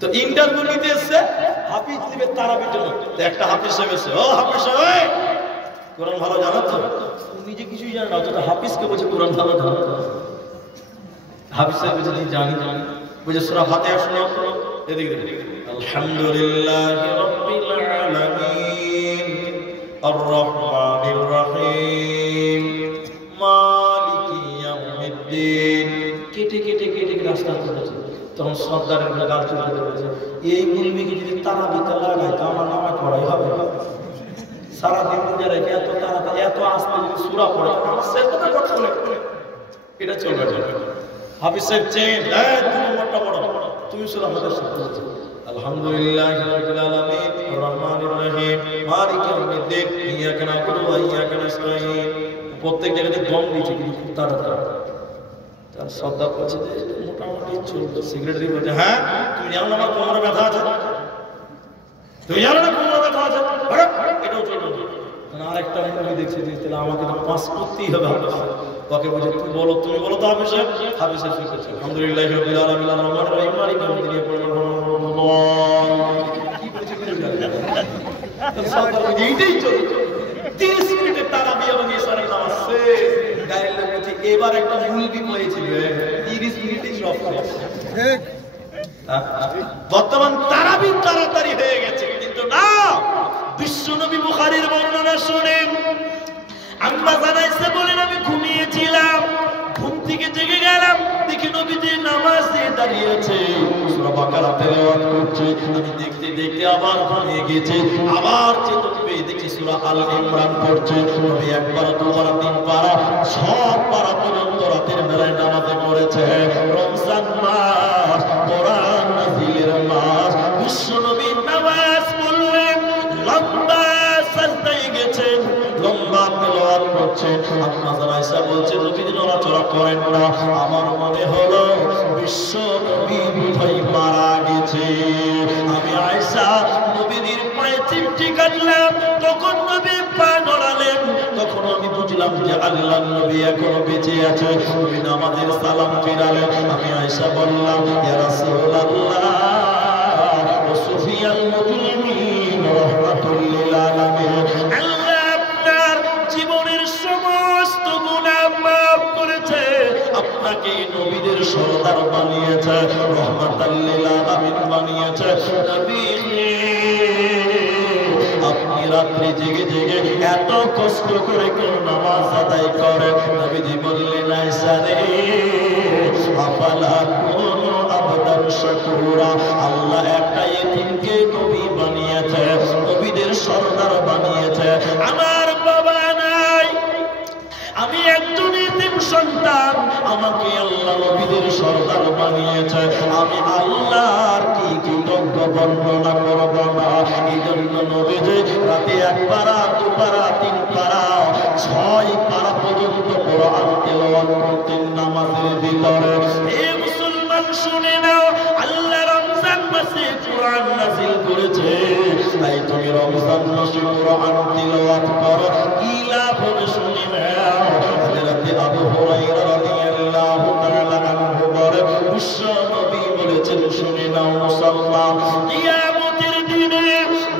তো ইন্টারভিউ নিতে এসে হাফিজ দিবে তারাবির জন্য। একটা হাফিজ সাহেব এসে, ও হাফিজ সাহেব কোরআন ভালো জানো তো? নিজে কিছুই জানে না, অথচ হাফিজকে বলছে কোরআন ভালো জানো তো? হাফিজ সাহেব বলছে জানি জানি, বলছে সূরা ফাতিহা শোনাও তো। এদিকে আলহামদুলিল্লাহি রাব্বিল আলামিন আর রহমানির রহিম মালিকি ইয়াউমিদ্দিন। কেটে কেটে কেটে রাস্তা চলেছে। তখন সর্দারের গাল চলে গেছে, এই মুলবিকে যদি তারাবিতে লাগাই তো আমার নামাজ পড়াই হবে। সারাদিন যারা এত তাড়াতাড়ি এত আস্তে যদি সূরা পড়ে আমার সে কথা কথা বলে এটা চলবে না। হাফিজ সাহেব চেন, তুমি মোটা বড়, তুমি সূরা ফাতিহা পড়ছো। আলহামদুলিল্লাহি রাব্বিল আলামিন আর রহমানির রহিম মালিকি ইয়াউমিদ্দিন ইয়াকা না'বুদু ওয়া ইয়াকা নাস্তাঈন। প্রত্যেক জায়গাতে দম দিয়েছে কিন্তু খুব তাড়াতাড়ি। তার সর্দার বলছে যে মোটামুটি চলবে। সেক্রেটারি বলছে হ্যাঁ তুমি জানো না আমার কোমরে ব্যথা আছে, তুমি জানো না কোমরে ব্যথা আছে, এটাও চলবে না। আরেকটা মুভি দেখছি যে তাহলে আমাকে তো পাস করতেই হবে। ওকে বলছে তুমি বলো তো হাফিজ সাহেব। হাফিজ সাহেব কি করছে? আলহামদুলিল্লাহি রাব্বিল আলামিন আর রহমানির রহিম মালিকি ইয়াউমিদ্দিন কি বলেছে কি জানেন? সর্দার বলছে এইটাই চলবে। 30 মিনিটে তারাবি এবং ইশারের নামাজ শেষ। গায়ের লোক বলছে এবার একটা মুলবি হয়েছিল 30 মিনিটেই সব শেষ। ঠিক। বর্তমান তারাবি তাড়াতাড়ি হয়ে গেছে, কিন্তু না। বিশ্বনবী বুখারীর বর্ণনা শুনেন, আম্মা জানাইছে বলেন আমি ঘুমিয়েছিলাম, ঘুম থেকে জেগে গেলাম, দেখি নবীজি নামাজে দাঁড়িয়েছে, সূরা বাকারা তেলাওয়াত করছে। আমি দেখতে দেখতে আবার ঘুমিয়ে গেছি, আবার চেতন পেয়ে দেখি সূরা আল ইমরান পড়ছে। নবী একবার দুবার তিন পারা 6 পারা পর্যন্ত রাতের বেলায় নামাজে পড়েছে। রমজান মাস, কোরআন নাযিলের মাস, বিশ্বনবী নামাজ পড়লেন, লম্বা সাজদায় গেছেন, লম্বা তেলাওয়াত করছেন। আম্মা আয়েশা বলছে নবীজি নড়াচড়া করেন না। আমার মনে হলো বিশ্ব নবী বোধহয় মারা গেছে। আমি আয়েশা চুটি কাটলাম, তখন নবী পা নড়ালেন, তখন আমি বুঝলাম যে আল্লাহর নবী এখনো বেঁচে আছে। নবী নামাজের সালাম ফিরালেন। আমি আয়েশা বললাম, ইয়া রাসূলুল্লাহ ওয়া সুফিয়াল মুজরিমিন রাহমাতুল লিল আলামিন, আল্লাহ আপনার জীবনের সমস্ত গুনাহ মাফ করেছে, আপনাকে নবীদের সরদার বানিয়েছে, রহমাতাল লিল আলামিন বানিয়েছে। নবী আপনি রাত্রি জেগে জেগে এত কষ্ট করে কোন নামাজ আদায় করেন? নবীজি বললেন, আয়েশা রে, আফালা কুনু আবদান শাকুরা, আল্লাহ একটা ইতিমকে নবী বানিয়েছে, নবীদের সরদার বানিয়েছে। আমার বাবা নাই, আমি একজন ইতিম সন্তান, আমাকে আল্লাহ নবীদের সরদার বানিয়েছে। আমি আল্লাহর কি কৃতজ্ঞ বর্ণনা করব না? এই জন্য নবীজি রাতে 1 পারা 2 পারা 3 পারা 6 পারা পর্যন্ত কোরআন তেলাওয়াত করতেন নামাজের ভিতরে। হে মুসলমান শুনে নাও, আল্লাহ রমজান মাসে কোরআন নাযিল করেছে, তাই তুমি রমজান মাসে কোরআন তেলাওয়াত করো, কি লাভ হবে শুনে নাও। হযরত আবু হুরায়রা রাদিয়াল্লাহু তাআলা আনহু বলেন, বিশ্ব নবী বলেছেন, শুনে নাও মুসলমান, কিয়ামতের দিনে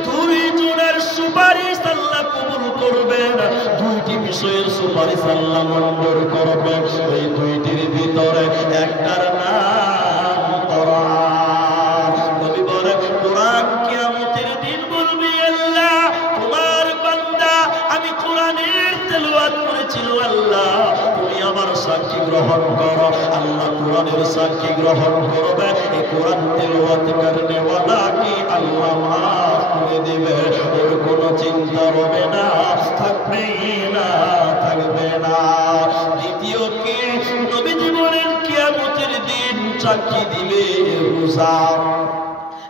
2 জনের সুপারিশ আল্লাহ কবুল করবেন, 2টি বিষয়ের সুপারিশ আল্লাহ মঞ্জুর করবেন। ওই 2টির ভিতরে একটার নাম কোরআন। নবী বলেন, কোরআন কিয়ামতের দিন বলবে, আল্লাহ তোমার বান্দা আমি কোরআনের তেলাওয়াত করেছিল, আল্লাহ তুমি আমার সাক্ষী গ্রহণ করো। আল্লাহ কোরআনের সাক্ষী গ্রহণ করবে, এই কোরআন তেলাওয়াত করনে ওয়ালাকে আল্লাহ মাফ করে দেবে, ওর কোনো চিন্তা হবে না, থাকবে না, থাকবে না। দ্বিতীয় কি, নবী জীবনের কিয়ামতের দিন সাক্ষী দিবে রোজা,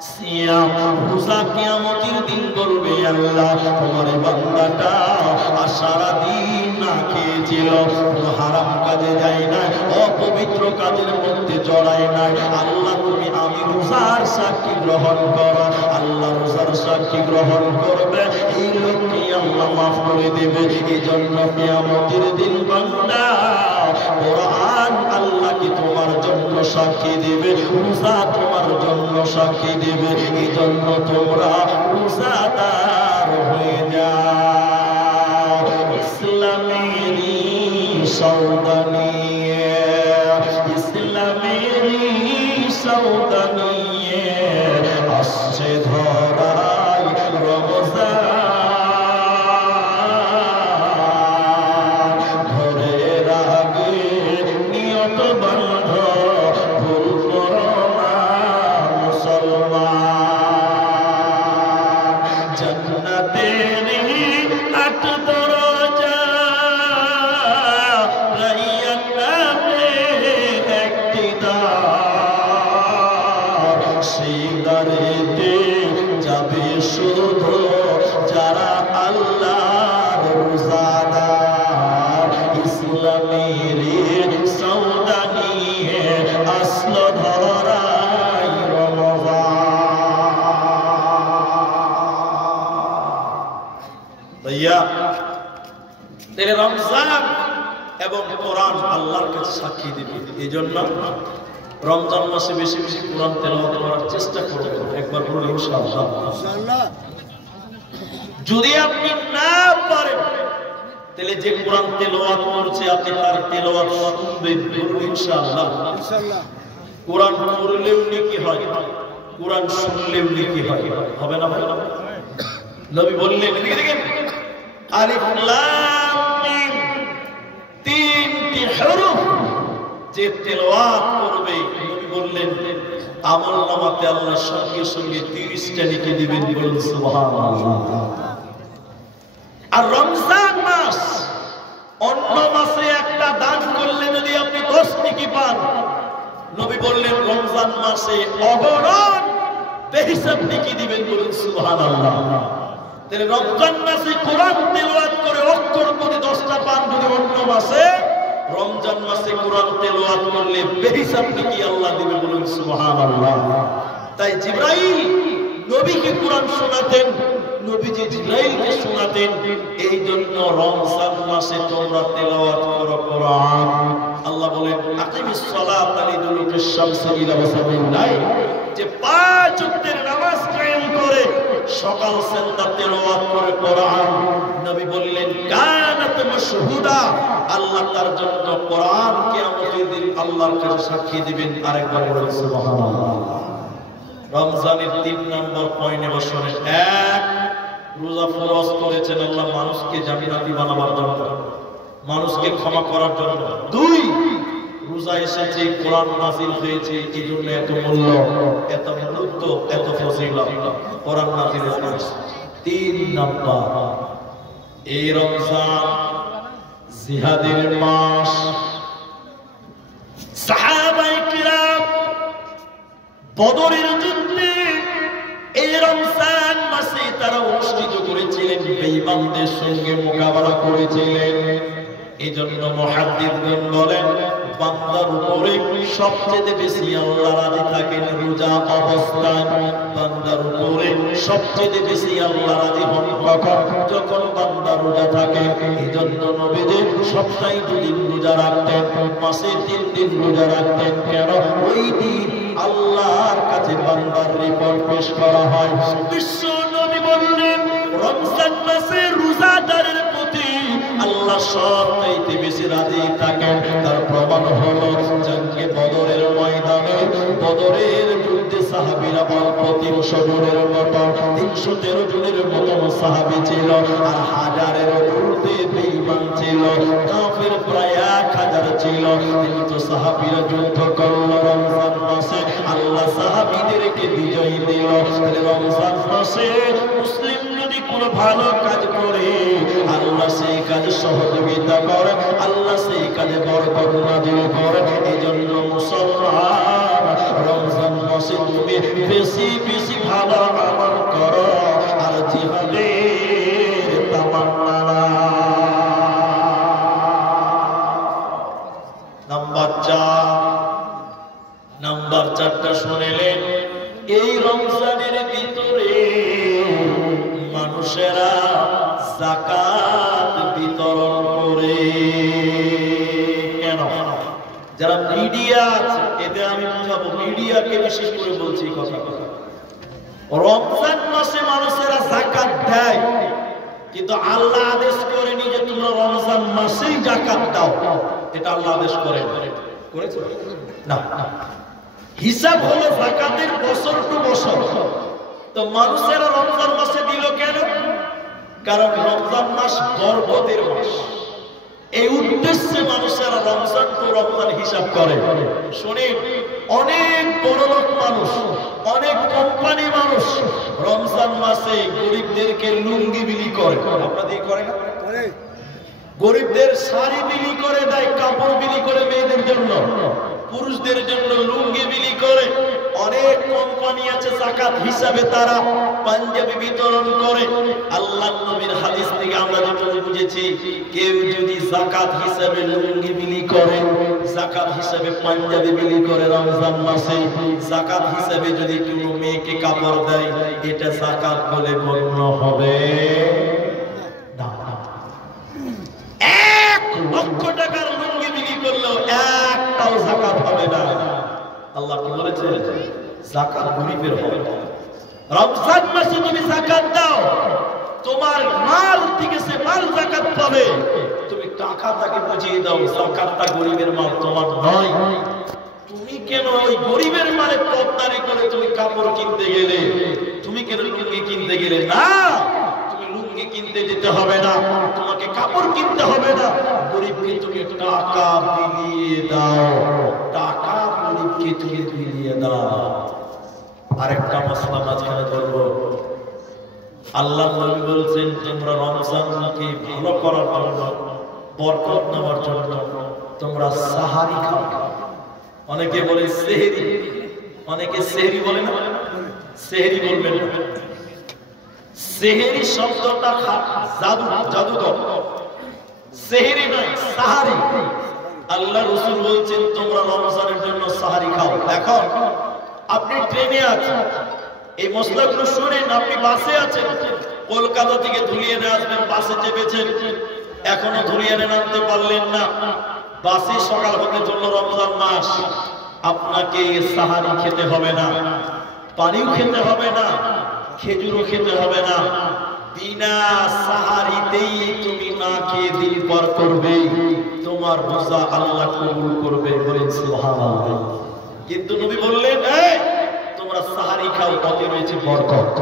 সিয়াম, রোজা কিয়ামতের দিন বলবে, আল্লাহ তোমার বান্দাটা সারা দিন না খেয়েছিল, কোনো হারাম কাজে যায় না, অপবিত্র কাজের মধ্যে জড়ায় নাই, আল্লাহ তুমি আমি রোজার সাক্ষী গ্রহণ করো। আল্লাহ রোজার সাক্ষী গ্রহণ করবে, এই লোককে আল্লাহ মাফ করে দেবে। এই জন্য কিয়ামতের দিন বান্দা কোরআন আল্লাহকে তোমার জন্য সাক্ষী দেবে, রোজা তোমার জন্য সাক্ষী দেবে। এই জন্য তোমরা রোজাদার হয়ে যাও। ইসলামেরই সওদা নিয়ে, ইসলামেরই সওদা নিয়ে আসছে ধরায় রমজান, ধরে রাগে নিয়ত বন্ধ, ভুল করো না মুসলমান। জান্নাতেরই 8 দরজা, রাইয়ান নামে একটি দ্বার, সেই দ্বারেতে যাবে শুধু যারা আল্লাহর রোজাদার। ইসলামের সওদা নিয়ে আসলো ধরায় রমজান। ভাইয়া, তাহলে রমজান এবং কোরআন আল্লাহর কাছে সাক্ষী দিবে। এই জন্য রমজান মাসে বেশি বেশি কোরআন তেলাওয়াত করার চেষ্টা করবেন। একবার বলুন ইনশাআল্লাহ। যদি আপনি না পারেন, তাহলে যে কোরআন তেলাওয়াত করছে আপনি তার তেলাওয়াত শুনবেন, বলুন ইনশাআল্লাহ। কোরআন পড়লেও নেকি হয়, কোরআন শুনলেও নেকি হয়, হবে না ভাই? নবী বললেন, এদিকে দেখেন, আলিফ লাম মিম, 3টি হরফ যে তেলাওয়াত করবে, নবী বললেন আমলনামাতে আল্লাহ সঙ্গে সঙ্গে 30টা নেকি দিবেন, বলুন সুবহানাল্লাহ। আর রমজান মাস, অন্য মাসে একটা দান করলে যদি আপনি 10 নেকি পান, নবী বললেন রমজান মাসে অগণন বেহিসাব নেকি দিবেন, বলুন সুবহানাল্লাহ। তাহলে রমজান মাসে কোরআন তেলাওয়াত করে অক্ষর প্রতি 10টা পান, যদি অন্য মাসে, রমজান মাসে কোরআন তেলাওয়াত করলে বেহিসাব নেকি আল্লাহ দিবে, বলুন সুবহানাল্লাহ। তাই জিবরাইল নবীকে কোরআন শোনাতেন, নবীজি জিবরাইলকে শোনাতেন। এই জন্য রমজান মাসে তোমরা তেলাওয়াত করো কোরআন। আল্লাহ বলেন আকিমিস সালাতা লিদুলুকিশ শামসি ইলা ওয়াসাবিল লাইল, যে 5 ওয়াক্তের নামাজ কায়েম করে সকাল সন্ধ্যা তেলাওয়াত করে কোরআন। নবী বললেন কানাত মাশহুদা, আল্লাহ তার জন্য কোরআন কিয়ামতের দিন আল্লাহর কাছে সাক্ষী দিবেন। আরেকবার বলুন সুবহানাল্লাহ। রমজানের 3 নম্বর পয়েন্টে বসনে 1 রোজা ফরজ করেছেন আল্লাহ মানুষকে জান্নাতি বানাবার জন্য, মানুষকে ক্ষমা করার জন্য। 2 রোজা এসেছে, কোরআন নাযিল হয়েছে, এই জন্য এত মূল্য, এত মহত্ব, এত ফজিলত কোরআন নাযিলের কারণে। 3 নম্বর এই রমজান জিহাদের মাস। সাহাবায়ে কিরাম বদরের যুদ্ধে এই রমজান মাসে তারা অনুষ্ঠিত করেছিলেন, বেঈমানদের সঙ্গে মোকাবেলা করেছিলেন। এই জন্য মুহাদ্দিসগণ বলেন বান্দার উপরে সবচেয়ে বেশি আল্লাহ রাজি থাকেন রোজা অবস্থায়। বান্দার উপরে সবচেয়ে বেশি আল্লাহ রাজি হন কখন? যখন বান্দা রোজা থাকে। এই জন্য নবীজি সপ্তাহে 2 দিন রোজা রাখতেন, মাসে 3 দিন রোজা রাখতেন। কেন? ওই দিন আল্লাহর কাছে বান্দার রিপোর্ট পেশ করা হয়। বিশ্ব নবী বললেন রমজান মাসে রোজাদারের প্রতি আল্লাহ সবচাইতে বেশি রাজি থাকেন। তার প্রমাণ হলো জঙ্গে বদরের ময়দানে বদরের যুদ্ধে সাহাবীরা অল্প 300 জনের মতো, 313 জনের মতো সাহাবী ছিল, আর হাজারের ঊর্ধ্বে বেঈমান ছিল, কাফের প্রায় 1000 ছিল। কিন্তু সাহাবীরা যুদ্ধ করল রমজান মাসে, আল্লাহ সাহাবীদেরকে বিজয় দিল। রমজান মাসে মুসলিম যদি কোনো ভালো কাজ করে আল্লাহ সেই কাজে সহযোগিতা করে, আল্লাহ সেই কাজে বরকত নাযিল করে। এজন্য মুসলমান রমজান মাসে তুমি বেশি বেশি ভালো আমল করো আর জিহাদের তামান্না। নাম্বার 4টা শুনলেন এই রমজানের ভিতরে মানুষেরা যাকাত বিতরণ করে। কেন? যারা মিডিয়া আছে এতে আমি বুঝাবো, মিডিয়াকে বিশেষ করে বলছি কথা। রমজান মাসে মানুষেরা যাকাত দেয়, কিন্তু আল্লাহ আদেশ করেনি যে তোমরা রমজান মাসেই যাকাত দাও। এটা আল্লাহ আদেশ করেছে না। হিসাব হলো যাকাতের বছর টু বছর। তো মানুষেরা রমজান মাসে দিল কেন? কারণ রমজান মাস বরকতের মাস। এই উদ্দেশ্যে মানুষেরা রমজান টু রমজান হিসাব করে। শুনেন, অনেক বড়লোক মানুষ, অনেক কোম্পানি মানুষ রমজান মাসে গরিবদেরকে লুঙ্গি বিলি করে। আপনাদের করে না? গরিবদের শাড়ি বিলি করে দেয়, কাপড় বিলি করে মেয়েদের জন্য, পুরুষদের জন্য লুঙ্গি বিলি করে। অনেক কোম্পানি আছে যাকাত হিসাবে তারা পাঞ্জাবি বিতরণ করে। আল্লাহর নবীর হাদিস থেকে আমরা যেটা বুঝেছি, কেউ যদি যাকাত হিসাবে লুঙ্গি বিলি করে, যাকাত হিসাবে পাঞ্জাবি বিলি করে রমজান মাসে, যাকাত হিসাবে যদি কোনো মেয়েকে কাপড় দেয়, এটা যাকাত বলে গণ্য হবে না। 1 লক্ষ টাকার লুঙ্গি বিলি করলেও একটাও যাকাত হবে না। আল্লাহ কি বলেছে? যাকাত গরিবের হবে। রমজান মাসে তুমি যাকাত দাও, তোমার মাল থেকে সে মাল যাকাত পাবে। তুমি টাকা তাকে বুঝিয়ে দাও যাকাতটা গরিবের মাল, তোমার নয়। তুমি কেন ওই গরিবের মালে পদ্মারি করে তুমি কাপড় কিনতে গেলে? তুমি কেন লুঙ্গি কিনতে গেলে? না, তুমি লুঙ্গি কিনতে যেতে হবে না, তোমাকে কাপড় কিনতে হবে না। গরিবকে তুমি টাকা বিলিয়ে দাও, টাকা গরিবকে তুমি বিলিয়ে দাও। আরেকটা মাসলা মাঝখানে বলবো, আল্লাহ নবী বলছেন তোমরা রমজানকে ভালো করার জন্য, বরকত নেওয়ার জন্য তোমরা সাহারি খাও। অনেকে বলে সেহরি, অনেকে সেহরি বলে না, সেহরি বলবেন না। সেহরি শব্দটা জাদুকর, সেহরি নয়, সাহারি। আল্লাহ রাসূল বলছেন তোমরা রমজানের জন্য সাহারি খাও। এখন আপনি ট্রেনে আছেন, এই মশলাগুলো শুনেন, আপনি বাসে আছেন, কলকাতা থেকে ধুলিয়ানে আসবেন, বাসে চেপেছেন, এখনো ধুলিয়ানে নামতে পারলেন না। বাসে সকাল হতে চলল, রমজান মাস। আপনাকে সাহারি খেতে হবে না, পানিও খেতে হবে না, খেজুরও খেতে হবে না। বিনা সাহারিতেই তুমি না খেয়ে দিন পার করবে, তোমার রোজা আল্লাহ কবুল করবে। বলেন সুবহানাল্লাহ। কিন্তু নবী বললেন, এই তোমরা সাহারি খাও, তাতে রয়েছে বরকত।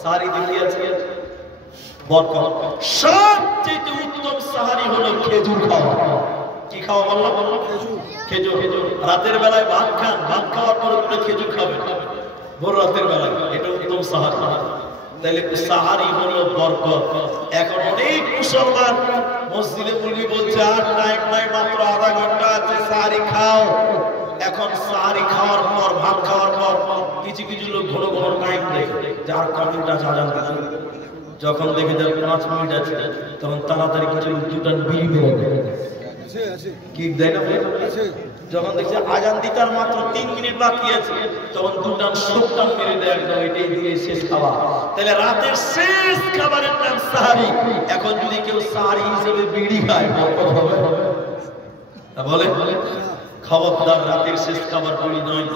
সাহারি দেখি আছে বরকত। সবচেয়ে উত্তম সাহারি হলো খেজুর খাওয়া। কি খাওয়া বললাম? খেজুর। রাতের বেলায় ভাত খান, ভাত খাওয়ার পর আপনি খেজুর খাবেন ভোর রাতের বেলায়, এটা উত্তম সাহারি। তাহলে সাহারি হলো বরকত। এখন অনেক মুসলমান মসজিদে মুরগি বলছে, আর টাইম নাই, মাত্র আধা ঘন্টা আছে, সাহারি খাও। এখন সাহারি খাওয়ার পর, ভাত খাওয়ার পর কিছু কিছু লোক ঘন ঘন টাইম দেখে, যার কমিটা আজান দিতে, যখন দেখে যার 5 মিনিট আছে, তখন তাড়াতাড়ি কিছু দুটান বিড়ি মেরে দেয়। কি দেয় না? যখন দেখছে আজান দিতার মাত্র 3 মিনিট বাকি আছে, তখন দুটান সবটান মেরে দেয়, একদম এটাই দিয়ে শেষ খাবার। তাহলে রাতের শেষ খাবারের নাম সাহারি। এখন যদি কেউ সাহারি হিসেবে বিড়ি খায়, বরকত হবে? বলে খবরদার, রাতের শেষ খাবার বিড়ি নয়,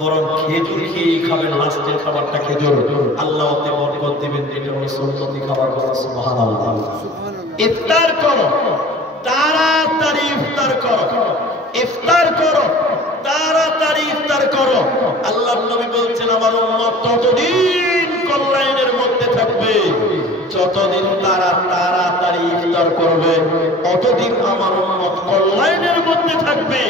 বরং খেজুর খেয়ে খাবেন। লাস্টের খাবারটা খেজুর, আল্লাহ ওতে বরকত দিবেন। এটা হলো সুন্নতি খাবার। সুবহানাল্লাহ। ইফতার করো, তাড়াতাড়ি ইফতার করো, ইফতার করো, তাড়াতাড়ি ইফতার করো। আল্লাহর নবী বলছেন, আমার উম্মত ততদিন কল্যাণের মধ্যে থাকবে, যতদিন তারা তাড়াতাড়ি ইফতার করবে, ততদিন আমার উম্মত কল্যাণের মধ্যে থাকবে।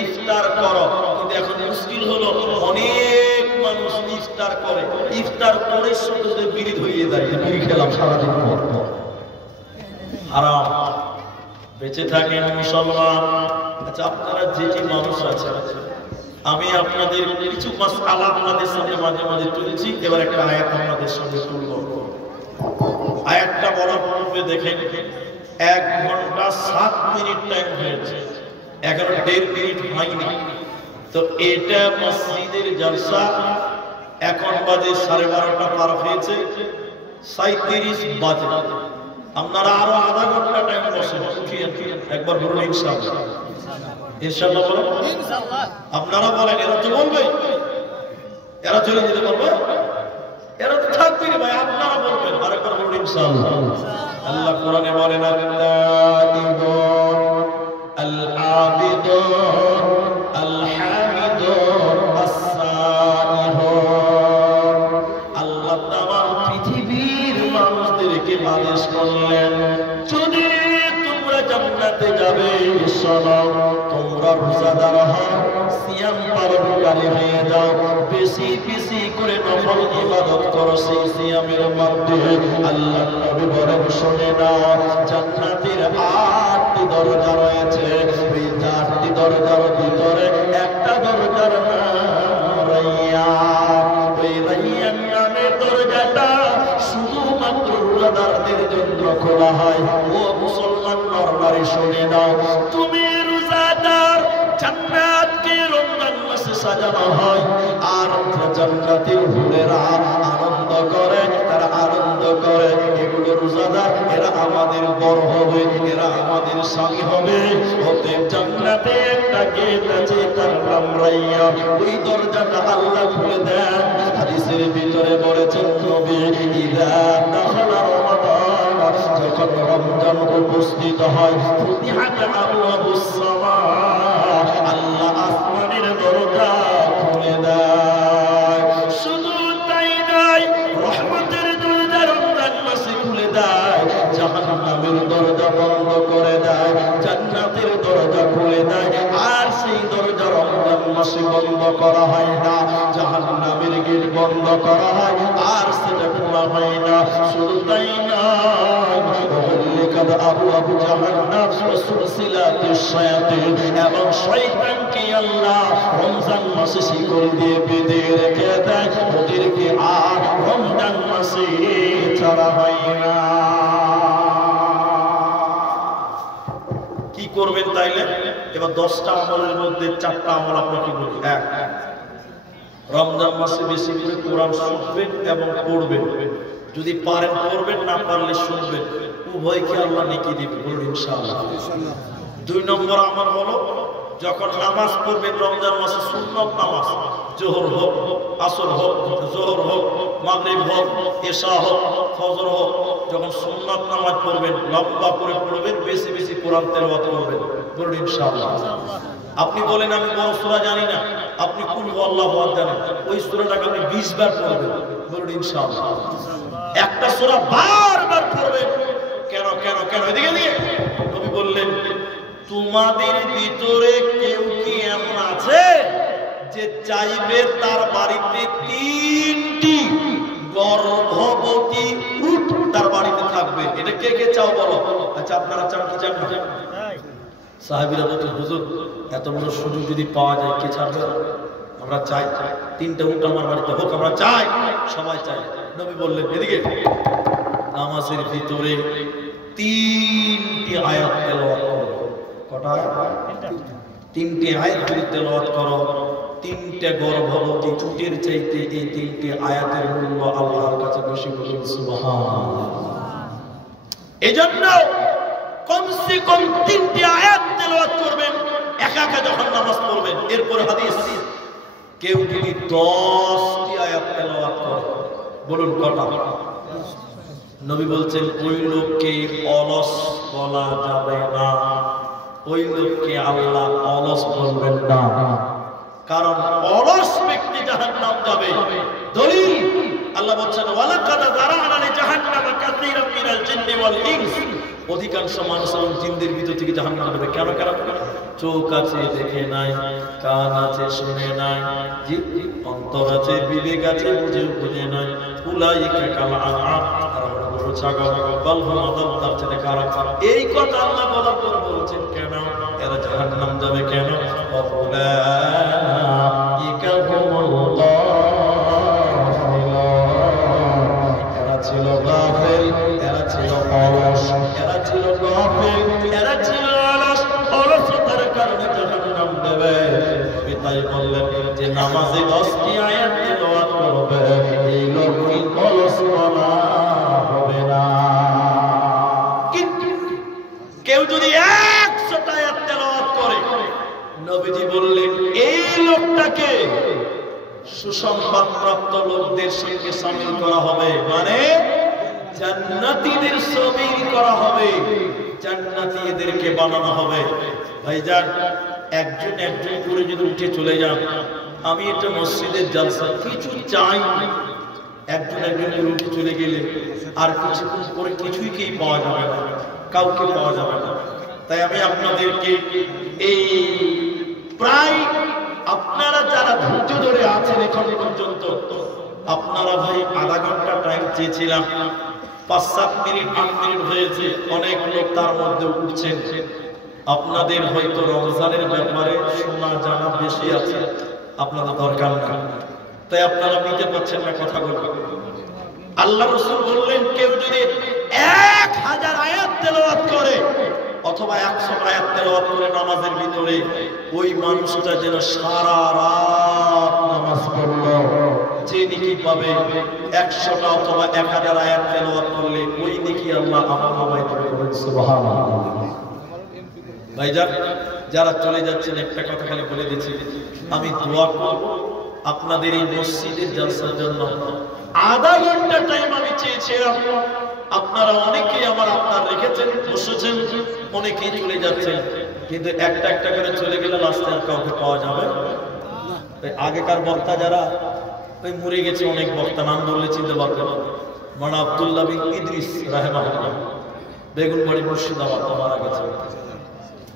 ইফতার করো। কিন্তু এখন মুশকিল হলো, অনেক মানুষ ইফতার করে, ইফতার করে শুধু বিড়ি ধরিয়ে দেয়, বিড়ি খেলাম সারাদিন পর। হারাম। বেঁচে থাকেন মুসলমান। আচ্ছা, আপনারা যেটি মানুষ আছে, আমি আপনাদের কিছু মাসআলা আপনাদের সামনে মাঝে মাঝে তুলছি। এবার একটা আয়াত আপনাদের সামনে তুলব। আয়াতটা বলার পূর্বে দেখেন, 1 ঘন্টা 7 মিনিট টাইম হয়েছে, এখনো 1.5 মিনিট হয়নি। তো এটা মসজিদের জলসা। এখন বাজে 12:30 পার হয়েছে, 37 বাজে। আপনারা আরো আধা ঘন্টা টাইম বসে একবার বলুন ইনশাআল্লাহ। ইনশাআল্লাহ বলেন। আপনারা বলেন, এরা তো বলবে, এরা চলে যেতে পারবে, এরা তো থাকবে রে ভাই, আপনারা বলবেন। আরেকবার বলুন ইনশাআল্লাহ। আল্লাহ কোরআনে বলেন, আল-আবিদুন আল-হামিদুন আস-সাইহুন। আল্লাহ তাআলা পৃথিবীর মানুষদেরকে আদেশ করলেন, যদি তোমরা জান্নাতে যাবে, শোনো, তোমরা রোজাদার হও, সিয়াম পালনকারী হয়ে যাও, বেশি বেশি করে নফল ইবাদত করো সেই সিয়ামের মাধ্যমে। আল্লাহর নবী বলেন, শুনে নাও, জান্নাতের 8টি দরজা রয়েছে। ওই 8টি দরজার ভিতরে একটা দরজার নাম রাইয়ান। ওই রাইয়ান নামের দরজাটা শুধুমাত্র রোজাদারদের জন্য খোলা হয়। ও মুসলমান নরনারী, শুনে নাও, তুমি রোজাদার, জান্নাতকে রমজান মাসে সাজানো হয়, আর জান্নাতের হুরেরা আনন্দ করে, তারা আনন্দ করে, এগুলো রোজাদার, এরা আমাদের বড় হবে, এরা আমাদের স্বামী হবে। হতে জান্নাতে একটা গেট আছে, তার নাম রাইয়ান। ওই দরজাটা আল্লাহ খুলে দেন। হাদিসের ভিতরে বলেছেন নবী, ইদা দাখালা রমাদান, যখন রমজান উপস্থিত হয়, ফুতিহাত আবওয়াবুস সামা, আল্লাহ আসমানের দরজা খুলে দেয়। শুধু তাই নয়, রহমতের দরজা রমজান মাসে খুলে দেয়, জাহান্নামের দরজা বন্ধ করে দেয়, জান্নাতের দরজা খুলে দেয়। আর সেই দরজা রমজান মাসে বন্ধ করা হয় না, জাহান্নামের গেট বন্ধ করা হয়, আর সেটা খোলা হয় না। শুধু তাই নয়, আবু জাহান্নাম সুলসিলাতুশ শায়াতিন, এবং শয়তানকে আল্লাহ রমজান মাসে শিকল দিয়ে বেঁধে রেখে দেয়, ওদেরকে আর রমজান মাসে ছাড়া হয় না। কি করবেন তাইলে? এবার 10টা আমলের মধ্যে 4টা আমল আপনাকে বলি। 1, রমজান মাসে বেশি করে কোরআন শুনবেন এবং পড়বেন। যদি পারেন পড়বেন, না পারলে শুনবেন, উভয়কে আল্লাহ নেকি দিবে, বলুন ইনশাআল্লাহ। 2 নম্বর আমার হলো, যখন নামাজ পড়বেন রমজান মাসে সুন্নত নামাজ, জোহর হোক, আসর হোক, জোহর হোক, মাগরিব হোক, এশা হোক, ফজর হোক, যখন সুন্নত নামাজ পড়বেন লম্বা করে পড়বেন, বেশি বেশি কোরআন তেলাওয়াত করবেন, বলুন ইনশাআল্লাহ। আপনি বলেন আমি বড় সূরা জানি না, আপনি কুল আল্লাহু আহাদ জানেন, ওই সূরাটাকে আপনি 20 বার পড়বেন, বলুন ইনশাআল্লাহ। একটা সূরা বারবার পড়বেন। কেন কেন কেন? এদিকে দিয়ে নবী বললেন, তোমাদের ভিতরে কেউ কি এমন আছে যে চাইবে তার বাড়িতে 3টি গর্ভবতী উট তার বাড়িতে থাকবে? এটা কে কে চাও বলো? আচ্ছা আপনারা চান কি চান না? সাহাবীরা বলতে, হুজুর এত বড় সুযোগ যদি পাওয়া যায় কে ছাড়বে? আমরা চাই 3টা উট আমার বাড়িতে হোক, আমরা চাই, সবাই চাই। নবী বললেন, এদিকে নামাজের ভিতরে 3টি আয়াত তেলাওয়াত করো। কটা আয়াত? 3টি আয়াত যদি তেলাওয়াত করো, 3টে গর্ভবতী উটের চাইতে এই 3টি আয়াতের মূল্য আল্লাহর কাছে বেশি, বলুন সুবহানাল্লাহ। এজন্য কমসে কম 3টি আয়াত তেলাওয়াত করবেন একা একা যখন নামাজ পড়বেন। এরপর হাদিস, কেউ যদি 10টি আয়াত তেলাওয়াত করে, বলুন কটা? নবী বলছেন, ওই লোককে অলস বলা যাবে না, ওই লোককে আল্লাহ অলস বলবেন না, কারণ অলস ব্যক্তি জাহান্নাম যাবে। দলিল, আল্লাহ বলছেন, ওয়ালাকাদ যারা'না লিজাহান্নামা কাসীরাম মিনাল জিন্নি ওয়াল ইনস, অধিকাংশ মানুষ এবং জিনদের ভিতর থেকে জাহান্নামে যাবে। কেন কেন? চোখ আছে দেখে নাই, কান আছে শুনে নাই, জি অন্তর আছে বিবেক আছে বুঝে নাই, উলাইকা কাল আনআম, তারা বড় বড় ছাগল, বাল হুম আযাব, তার চেয়ে খারাপ। এই কথা আল্লাহ বলার পর বলছেন কেন এরা জাহান্নাম যাবে? কেন? উলাইকা হুমুল গাফিলুন, এরা ছিল গাফিল, এরা ছিল অলস, এরা ছিল গাফিল, এরা ছিল অলস, অলসতার কারণে জাহান্নাম যাবে। তাই বললেন যে নামাজে 10টি আয়াত তেলাওয়াত করবে, এই লোককে অলস বলা হবে না। কিন্তু কেউ যদি 100টা আয়াত তেলাওয়াত করে, নবীজি বললেন এই লোকটাকে সুসংবাদ প্রাপ্ত লোকদের সঙ্গে শামিল করা হবে, মানে জান্নাতীদের শামিল করা হবে, জান্নাতীদেরকে বানানো হবে। ভাইজান, একজন একজন করে যদি উঠে চলে যান, আমি এটা মসজিদের জালসা কিছু চাই, একজন একজন করে উঠে চলে গেলে আর কিছুক্ষণ পরে কিছুই কেই পাওয়া যাবে না, কাউকে পাওয়া যাবে না। তাই আমি আপনাদেরকে এই প্রায় আপনারা যারা ধৈর্য ধরে আছেন এখন পর্যন্ত, আপনারা ভাই আধা ঘন্টা টাইম চেয়েছিলাম, 5-7 মিনিট 8 মিনিট হয়েছে, অনেক লোক তার মধ্যে উঠছেন। আপনাদের হয়তো রমজানের ব্যাপারে শোনা জানা বেশি আছে, আপনাদের দরকার নেই, তাই আপনারা নিতে পারছেন না কথাগুলো। আল্লাহ রাসূল বললেন, কেউ যদি 1000 আয়াত তেলাওয়াত করে অথবা 100 আয়াত তেলাওয়াত করে নামাজের ভিতরে, ওই মানুষটা যেন সারা রাত নামাজ পড়লো, যে নেকি পাবে 100টা অথবা 1000 আয়াত তেলাওয়াত করলে ওই নেকি আল্লাহ আমল করে দেবেন। সুবহানাল্লাহ। ভাইজান, যারা চলে যাচ্ছেন একটা কথা খালি বলে দিচ্ছি, আমি দোয়া করব আপনাদের এই মসজিদের জলসার জন্য। আধা ঘন্টা টাইম আমি চেয়েছিলাম, আপনারা অনেকেই আমার আপনার রেখেছেন, বসেছেন, অনেকেই চলে যাচ্ছেন, কিন্তু একটা একটা করে চলে গেলে লাস্টে আর কাউকে পাওয়া যাবে না। আগেকার বক্তা যারা ওই মরে গেছে, অনেক বক্তা নাম বললে চিনতে পারবেন। মাওলানা আব্দুল্লাহ বিন ইদ্রিস রাহিমাহুল্লাহ, বেগুনবাড়ি মুর্শিদাবাদ মারা গেছে।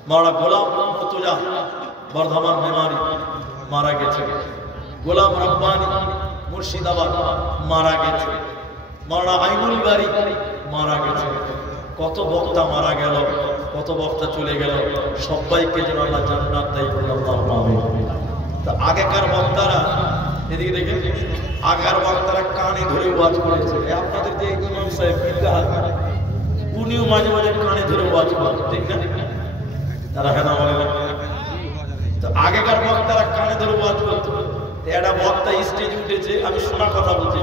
মাওলানা গোলাম মুর্তজা বর্ধমান মেমারি মারা গেছে। গোলাম রব্বানি মুর্শিদাবাদ মারা গেছে। মাওলানা আইনুল বারী মারা গেছে। কত বক্তা মারা গেল, কত বক্তা চলে গেল, সবাইকে যেন আল্লাহ জান্নাত দেয়। আল্লাহুম্মা আমিন। তা আগেকার বক্তারা, এদিকে দেখেন, আগেকার বক্তারা কানে ধরে ওয়াজ করেছে। আপনাদের যে ইমাম সাহেব বিদ্যাহার, উনিও মাঝে মাঝে কানে ধরে ওয়াজ করতেন, ঠিক না? তারা হ্যাঁ বলে না? তো আগেকার বক্তারা কানে ধরে ওয়াজ করতো। একটা বক্তা স্টেজে উঠেছে, আমি শোনা কথা বলছি,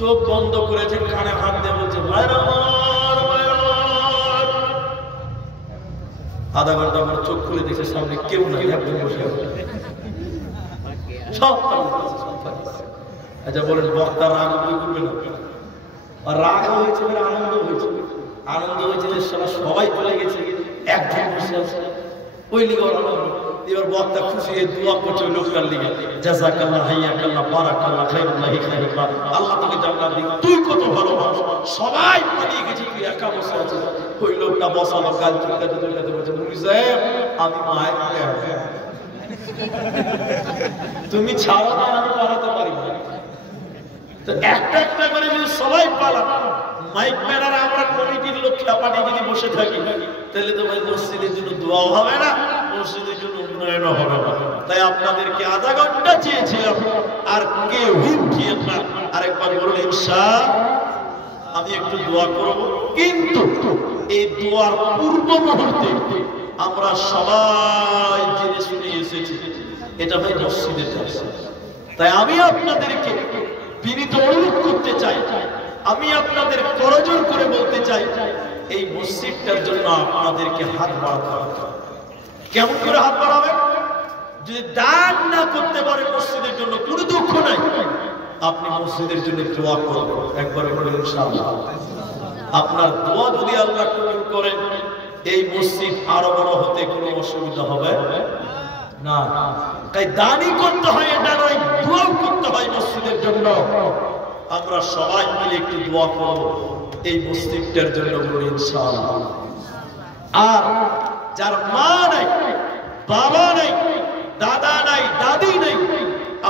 চোখ বন্ধ করেছে, কানে হাত দিয়ে বলছে ভাইরা আধা ঘন্টা পর চোখ খুলে দেখছে সামনে কেউ নাই, একদম বসে সব। আচ্ছা বলেন বক্তা রাগ করবে না? আর রাগ হয়েছে আনন্দ হয়েছে? আনন্দ হয়েছে যে সবাই চলে গেছে, একজন বসে আছে ওই লিগে আনন্দ। এবার বক্তা খুশি হয়ে দোয়া করছে ওই লোকটার লিগে, জাযাকাল্লাহ হাইয়াকাল্লাহ বারাকাল্লাহ খায়রুল্লাহি খায়রুল্লাহ, আল্লাহ তোকে জান্নাত দিক, তুই কত ভালো মানুষ, সবাই পালিয়ে গেছে তুই একা বসে আছিস। ওই লোকটা বসালো গাল চুলকাতে চুলকাতে বলছে মুফতি সাহেব আমি মায়ের পেটে, তুমি ছাড়া না আমি পালাতে পারি না। তো একটা একটা করে যদি সবাই পালা, মাইক ম্যানার আমরা কমিটির লোক খেপাটি যদি বসে থাকি, তাহলে তো ভাই মসজিদের জন্য দোয়াও হবে না, মসজিদের জন্য উন্নয়নও হবে না। তাই আপনাদেরকে আধা ঘন্টা চেয়েছিলাম, আর কেউ উঠিয়েন না। আরেকবার বলুন ইনশাআল্লাহ আমি একটু দোয়া করব, কিন্তু এই দোয়ার পূর্ব মুহূর্তে আমরা সবাই জেনে শুনে এসেছি এটা ভাই মসজিদের কাছে। তাই আমি আপনাদেরকে বিনীত অনুরোধ করতে চাই, আমি আপনাদের করজোর করে বলতে চাই, এই মসজিদটার জন্য আপনাদেরকে হাত বাড়াতে হবে। কেমন করে হাত বাড়াবেন? যদি দান না করতে পারে মসজিদের জন্য কোনো দুঃখ নাই, আপনি মসজিদের জন্য দোয়া করবেন। একবার বলুন ইনশাআল্লাহ। আপনার দোয়া যদি আল্লাহ কবুল করেন, এই মসজিদ আরো বড় হতে কোনো অসুবিধা হবে না। তাই দানই করতে হয় এটা নয়, দোয়াও করতে হয় মসজিদের জন্য। আমরা সবাই মিলে একটু দোয়া করব এই মসজিদটার জন্য ইনশাআল্লাহ। আর যার মা নাই, বাবা নাই, দাদা নাই, দাদি নাই,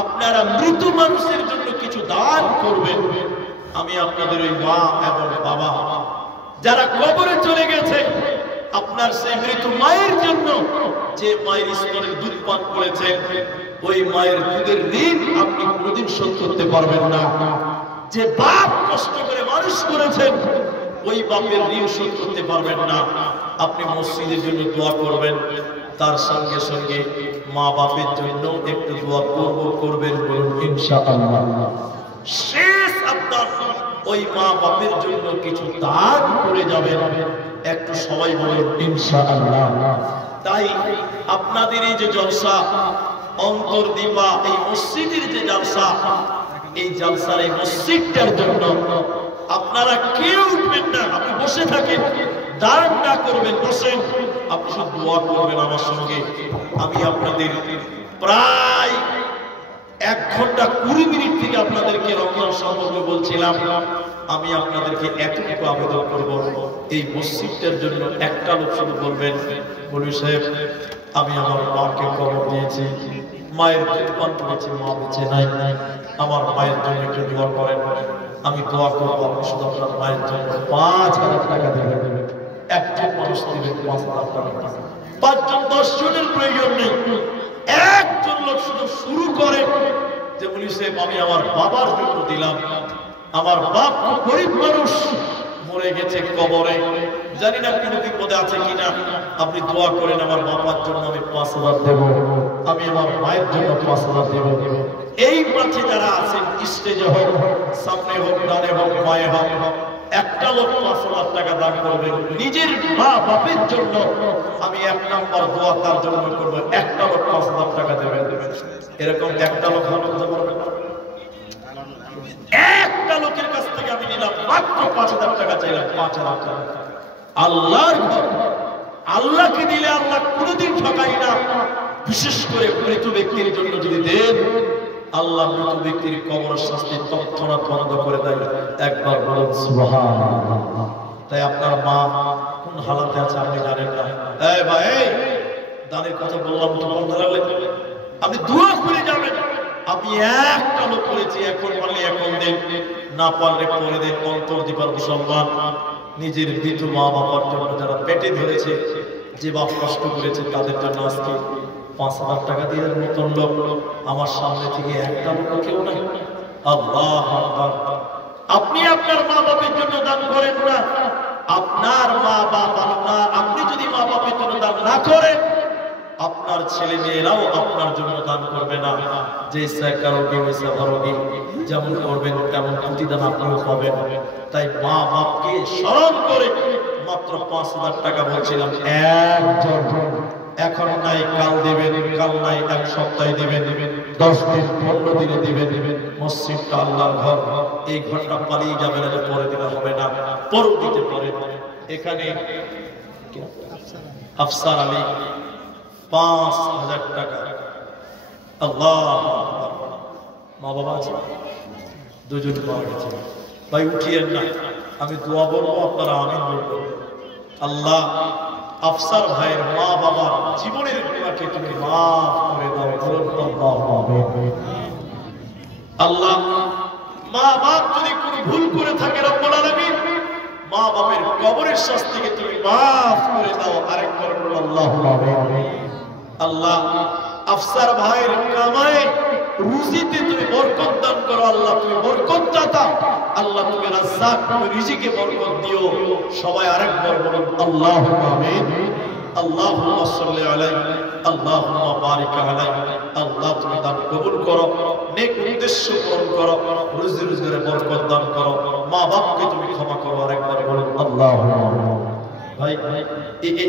আপনারা মৃত মানুষের জন্য কিছু দান করবেন। আমি আপনাদের ওই মা এবং বাবা যারা কবরে চলে গেছে, আপনার সেই মৃত মায়ের জন্য, যে মায়ের স্তনের দুধ পান করেছে, ওই মায়ের দুধের ঋণ আপনি কোনোদিন শোধ করতে পারবেন না। যে বাপ কষ্ট করে মানুষ করেছেন, ওই বাপের ঋণ শোধ করতে পারবেন না। আপনি মসজিদের জন্য দোয়া করবেন, তার সঙ্গে সঙ্গে মা বাপের জন্য একটু দোয়া করবেন, বলুন ইনশাআল্লাহ। শেষ আপনার ওই মা বাপের জন্য কিছু দান করে যাবেন, একটু সবাই বলুন ইনশাআল্লাহ। তাই আপনাদের এই যে জলসা অন্তর্দীপা, এই মসজিদের যে জলসা, এই জলসার এই মসজিদটার জন্য আপনারা কেউ উঠবেন না, আপনি বসে থাকেন, দান না করবেন, বসেন, আপনি শুধু দোয়া করবেন আমার সঙ্গে। আমি আপনাদের প্রায় 1 ঘন্টা 20 মিনিট থেকে আপনাদেরকে রমজান সম্পর্কে বলছিলাম। আমি আপনাদেরকে এতটুকু আবেদন করব, এই মসজিদটার জন্য একটা লোক শুধু বলবেন, মৌলভী সাহেব আমি আমার মাকে কবর দিয়েছি, মায়ের দুধ পান করেছি, মা বেঁচে নাই, আমার মায়ের জন্য একটু দোয়া করেন। আমি দোয়া করবো, আপনি শুধু আপনার মায়ের জন্য 5000 টাকা দেবেন। একজন মানুষ দেবেন 5000 টাকা, 5 জন 10 জনের প্রয়োজন নেই। একজন লোক শুধু শুরু করে যে মৌলভী সাহেব আমি আমার বাবার জন্য দিলাম, আমার বাপ গরিব মানুষ, মরে গেছে কবরে, জানি না কোনো বিপদে আছে কিনা, আপনি দোয়া করেন আমার বাবার জন্য আমি 5000 দেব, আমি আমার মায়ের জন্য 5000 দেব। এই মাঠে যারা আছেন, স্টেজে হোক, সামনে হোক, ডানে হোক, মায়ে হোক, একটা লোক 5000 টাকা দান করবেন নিজের মা বাপের জন্য। আমি 1 নম্বর দোয়া তার জন্য করবো, একটা লোক 5000 টাকা দেবেন। এরকম একটা লোক হতে পারবে না। একটা লোকের কাছ থেকে আমি নিলাম মাত্র 5000 টাকা, চাইলাম 5000 টাকা। আল্লাহর ঘর, আল্লাহকে দিলে আল্লাহ কোনোদিন ঠকাই না। বিশেষ করে মৃত ব্যক্তির জন্য যদি দেন, আল্লাহ মৃত ব্যক্তির কবরের শাস্তি তৎক্ষণাৎ বন্ধ করে দেয়। একবার বলুন সুবহানাল্লাহ। তাই আপনার মা কোন হালাতে আছে আপনি জানেন না। এই ভাই, দানের কথা বললাম তো বলতে লাগলে আপনি দোয়া করে যাবেন। আমি একটা লোক করেছি, এখন পারলে এখন দেন, না পারলে পরে দেন। অন্তর্দীপার মুসলমান নিজের মৃত মা বাবার জন্য, যারা পেটে ধরেছে, যে বাপ কষ্ট করেছে, তাদের জন্য আজকে 5000 টাকা দিয়ে মতন লোক আমার সামনে থেকে একটা লোক কেউ নাই। আল্লাহ আকবার। আপনি আপনার মা বাপের জন্য দান করেন না, আপনার মা বাপ, আপনি যদি মা বাপের জন্য দান না করেন, আপনার ছেলে মেয়েরাও আপনার জন্য দান করবে না। যে ইচ্ছা কারোগি ওইসা ভরোগি, যেমন করবেন তেমন প্রতিদান আপনিও পাবেন। তাই মা বাপকে স্মরণ করে মাত্র 5,000 টাকা বলছিলাম একজন, এখন নাই কাল দিবেন, কাল নাই এক সপ্তাহে দিবেন, 10 দিন 15 দিনে দিবেন। মসজিদটা আল্লাহর ঘর, এই ঘরটা পালিয়ে যাবে না, পরে দিলে হবে না, পরেও দিতে পারে। এখানে আফসার আলী 5,000 টাকা। আল্লাহ, মা বাবা আছে, দুজন পাওয়া গেছে। ভাই উঠিয়েন না, আমি দোয়া বলবো, আপনারা আমিন বলবো। আল্লাহ আফসার ভাইয়ের মা বাবার জীবনের গুনাহকে তুমি মাফ করে দাও, আল্লাহ। মা বাপ যদি কোনো ভুল করে থাকে রব্বুল আলামিন, মা বাপের কবরের শাস্তিকে তুমি মাফ করে দাও। আরেকবার বলো আল্লাহুম্মা আমিন। আল্লাহ আফসার ভাইয়ের কামায়ে রুজিতে তুমি বরকত দান করো। আল্লাহ তুমি বরকত দাতা, আল্লাহ তুমি রাজ্জাক, তুমি রিজিকে বরকত দিও। সবাই আরেকবার বলুন আল্লাহুম্মা আমিন। আল্লাহুম্মা সাল্লি আলাইহি, আল্লাহুম্মা বারিক আলাইহি। আল্লাহ তুমি দান কবুল করো, নেক উদ্দেশ্য পূরণ করো, রুজি রোজগারে বরকত দান করো, মা বাপকে তুমি ক্ষমা করো। আরেকবার বলুন আল্লাহুম্মা আমিন। ভাই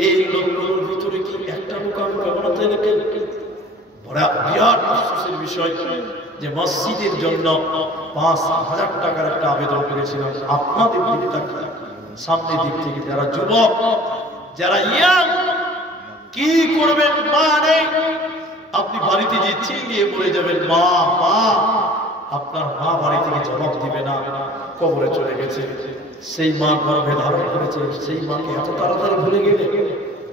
এই লোকগুলোর ভিতরে কি একটা লোকাল বানাতে লাগে? বড় বিরাট আফসোসের বিষয় যে মসজিদের জন্য 5,000 টাকার একটা আবেদন করেছিলাম। আপনাদের দিক থেকে, সামনের দিক থেকে যারা যুবক, যারা ইয়াং, কি করবেন? মা নেই, আপনি বাড়িতে যে চিল্লিয়ে বলে যাবেন মা মা, আপনার মা বাড়ি থেকে জবাব দিবে না, কবরে চলে গেছে। সেই মা গর্ভে ধারণ করেছে, সেই মাকে এত তাড়াতাড়ি ভুলে গেলে?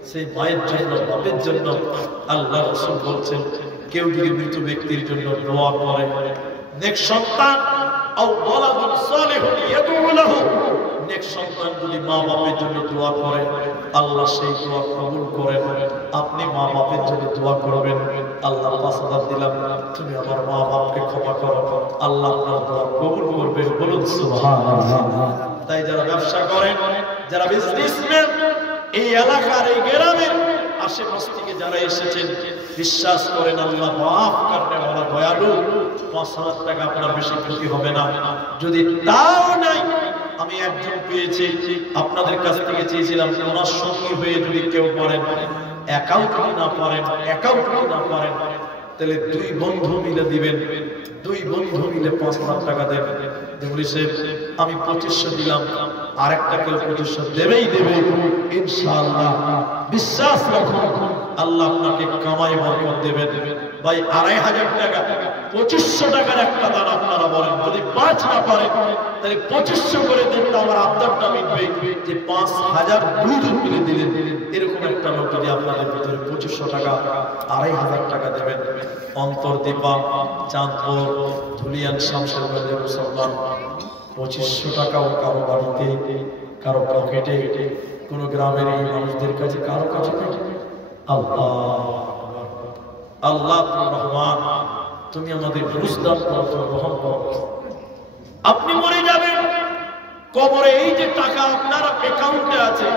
সেই মায়ের জন্য, বাপের জন্য আল্লাহ রাসূল বলছেন, কেউ যদি মৃত ব্যক্তির জন্য দোয়া করে, নেক সন্তান আও ওয়ালাদুন সালিহুন ইয়াদউ লাহু, নেক সন্তান যদি মা বাপের জন্য দোয়া করে, আল্লাহ সেই দোয়া কবুল করেন। আপনি মা বাপের জন্য দোয়া করবেন, আল্লাহ 5,000 দিলাম, তুমি আমার মা বাপকে ক্ষমা করো, আল্লাহ আপনার দোয়া কবুল করবেন। বলুন সুবহানাল্লাহ। তাই যারা ব্যবসা করেন, যারা বিজনেসম্যান, এই এলাকার, এই গ্রামের আশেপাশ থেকে যারা এসেছেন, বিশ্বাস করেন আল্লাহ মাফ করতে ওয়ালা দয়ালু। 5,000 টাকা আপনার বেশি ক্ষতি হবে না। যদি তাও নাই, আমি একজন পেয়েছি, আপনাদের কাছ থেকে চেয়েছিলাম, ওনার সঙ্গী হয়ে যদি কেউ করেন, অ্যাকাউন্ট না পারেন, তাহলে 2 বন্ধু মিলে দিবেন, 2 বন্ধু মিলে 5,000 টাকা দেবেন। আমি 2500 দিলাম, আরেকটা কেউ 2500 দেবেই দেবে ইনশাআল্লাহ। বিশ্বাস রাখুন, আল্লাহ আপনাকে কামাই বরকত দেবেন। ভাই 2,500 টাকা, 2500 টাকার একটা দান আপনারা বলেন, যদি 5 না পারেন তাহলে 2500 করে দেন, তো আমার আবদারটা মিটবে যে 5,000 দুজন মিলে দিলেন। এরকম একটা লোক যদি আপনাদের ভিতরে 2500 টাকা, 2,500 টাকা দেবেন। অন্তরদীপা, চাঁদপুর, ধুলিয়ান, শামশেরগঞ্জের মুসলমান 2500 টাকাও কারো বাড়িতে, কারো পকেটে, কোন গ্রামের এই মানুষদের কাছে, কারো কাছে নেই। আল্লাহ আল্লাহ রহমান, তুমি আমাদের বুঝদান করো, রহম করো। আপনি মরে যাবেন, কবরে এই যে টাকা আপনার অ্যাকাউন্টে আছে,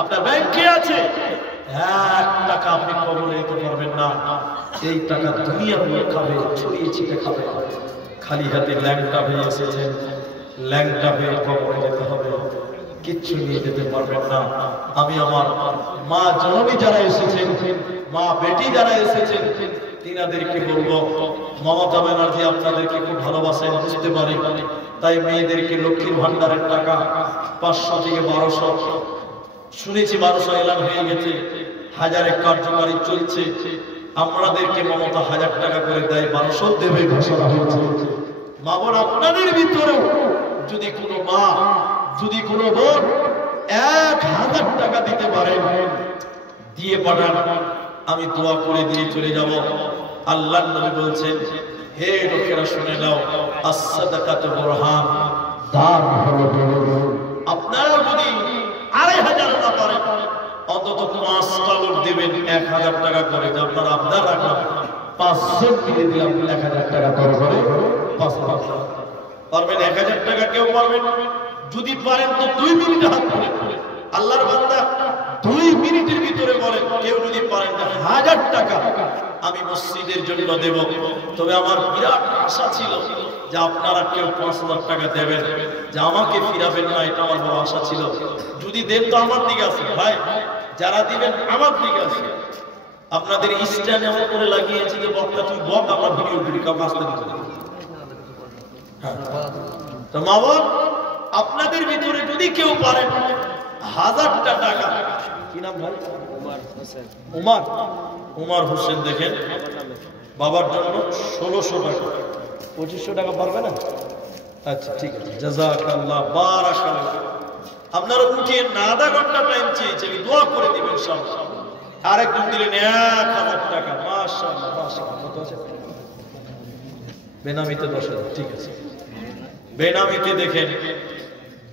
আপনার ব্যাংকে আছে, 1 টাকা আপনি কবরে দিতে পারবেন না। এই টাকা দুনিয়ার লোক খাবে, ছড়িয়ে ছিটে খাবে। খালি হাতে ল্যাংটা হয়ে এসেছেন, ল্যাংটা হয়ে কবরে যেতে হবে, কিচ্ছু নিয়ে যেতে পারবেন না। আমি আমার মা জননী যারা এসেছেন, মা বেটি যারা এসেছেন, তিনাদেরকে বলবো, মমতা ব্যানার্জি আপনাদেরকে খুব ভালোবাসেন, বুঝতে পারি। তাই মেয়েদেরকে লক্ষ্মীর ভান্ডারের টাকা 500 থেকে 1200, শুনেছি 1200 এলান হয়ে গেছে, 1000 কার্যকারী চলছে। আপনাদেরকে মমতা 1000 টাকা করে দেয়, 1200 দেবে ঘোষণা হয়েছে। মা বোন, আপনাদের ভিতরেও যদি কোনো মা, যদি কোনো বোন 1000 টাকা দিতে পারেন, দিয়ে পাঠান, আমি দোয়া করে দিয়ে চলে যাব। আল্লাহর নবী বলছেন, হে লোকেরা শুনে নাও, as-সাদাকাতু বুরহান, দান হলো দলিল। আপনারা যদি 2,500 না পারেন, অন্তত 5টা লোক দেবেন 1000 টাকা করে। আপনারা আবদার রাখলাম, 500 মিলে দিলাম 1000 টাকা করে, 5,000 পারবেন? 1000 টাকা কেউ পারবেন? যদি পারেন তো 2 মিনিট হাত তুলে, আল্লাহর বান্দা 2 মিনিটের ভিতরে বলেন কেউ যদি পারেন 1000 টাকা আমি মসজিদের জন্য দেব, তবে আমার বিরাট আশা ছিল যে আপনারা কেউ 5000 টাকা দেবেন, যে আমাকে ফিরাবেন না, এটা আমার বড় আশা ছিল। যদি দেন তো আমার দিকে আছে ভাই, যারা দিবেন আমার দিকে আছে। আপনাদের স্ট্যান্ড এমন করে লাগিয়েছে যে বক্তা তুই বক, আমরা ভিডিও করি, কাউকে আসতে দিতে না। তো মা বোন, আপনাদের ভিতরে যদি কেউ পারেন 1000টা টাকা, কি নাম ভাই? উমার হোসেন, দেখেন বাবার জন্য 1600 টাকা, 2500 টাকা পারবে না? আচ্ছা ঠিক আছে, জাযাকাল্লাহ, বারাকাল্লাহ। আপনারা উঠিয়ে না, আধা ঘন্টা টাইম চেয়েছে, আমি দোয়া করে দিব ইনশাআল্লাহ। আরেকজন দিলেন 1000 টাকা, মাশাআল্লাহ মাশাআল্লাহ। কত আছে? বেনামিতে 10,000, ঠিক আছে। বেনামিতে দেখেন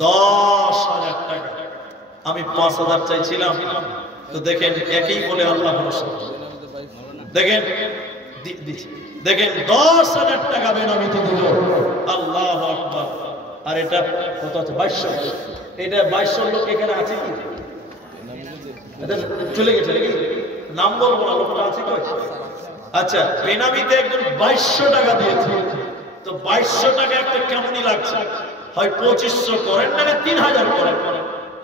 10,000 টাকা, আমি 5000 চাইছিলাম, তো দেখেন একই বলে আল্লাহ ভরসা। দেখেন দেখেন 10,000 টাকা বেনামিতে দিল, আল্লাহু আকবার। আর এটা কত আছে? 2200। এটা 2200 লোক এখানে আছে কি? চলে গেছে নাকি? নাম বলবো না, লোকটা আছে কই? আচ্ছা, বেনামিতে একজন 2200 টাকা দিয়েছে। তো 2200 টাকা একটা কেমনই লাগছে, হয় 2500 করেন না 3000 করেন।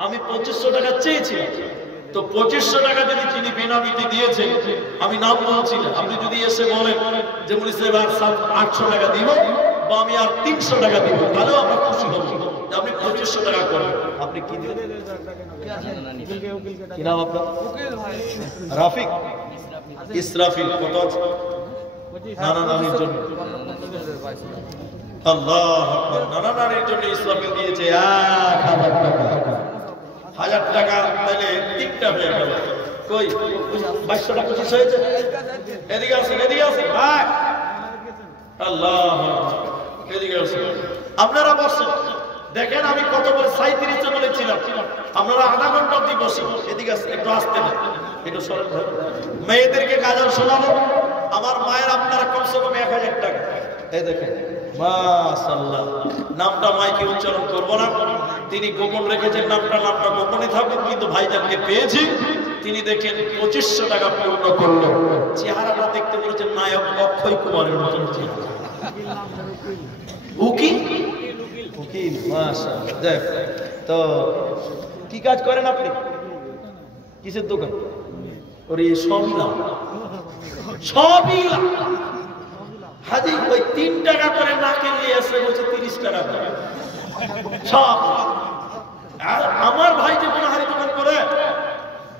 আমি 2500 টাকা চেয়েছিলাম, তো 2500 টাকা যদি যিনি বেনামিতে দিয়েছে, আমি নাম বলছি না, আপনি যদি এসে বলেন যে মুনি সাহেব আর 800 টাকা দিব, বা আমি আর 300 টাকা দিব, তাহলেও আমরা খুশি হব যে আপনি 2500 টাকা করেন। আপনি কি দিলেন? কি নাম আপনার? রাফিক ইসরাফিল। কত আছে? নানা নানির জন্য, আল্লাহু আকবার, নানা নানির জন্য ইসরাফিল দিয়েছে 1000 টাকা। 1000 টাকা তাহলে 3টা হয়ে গেল। কই 2200 টাকা 25 হয়েছে? এদিকে আসেন, এদিকে আসেন ভাই, আল্লাহু আকবার, এদিকে আসেন। আপনারা বসেন, দেখেন আমি কত বলে 37 এ বলেছিলাম, আপনারা আধা ঘন্টা অবধি বসে। এদিকে আসেন, একটু আসতে না, একটু সরেন ভাই। মেয়েদেরকে গাজল শোনাবো, আমার মায়ের আপনারা কমসে কম 1000 টাকা। এই দেখেন মাশাআল্লাহ, নামটা মাইকে উচ্চারণ করব না, তিনি গোপন রেখেছেন নামটা গোপনই থাকুক, কিন্তু ভাইজানকে পেয়েছি। তিনি দেখেন 2500 টাকা পূর্ণ করলো। চেহারাটা দেখতে বলেছেন নায়ক অক্ষয় কুমারের মতন চেহারা। উকিল উকিল, মাশাআল্লাহ। দেখ তো কি কাজ করেন আপনি? কিসের দোকান? ওরে সবই লাভ, সবই লাভ। হাজি ওই 3 টাকা করে না কিনলে এসে বলছে 30 টাকা করে সব। আর আমার ভাই যে বোনাহারি দোকান করে,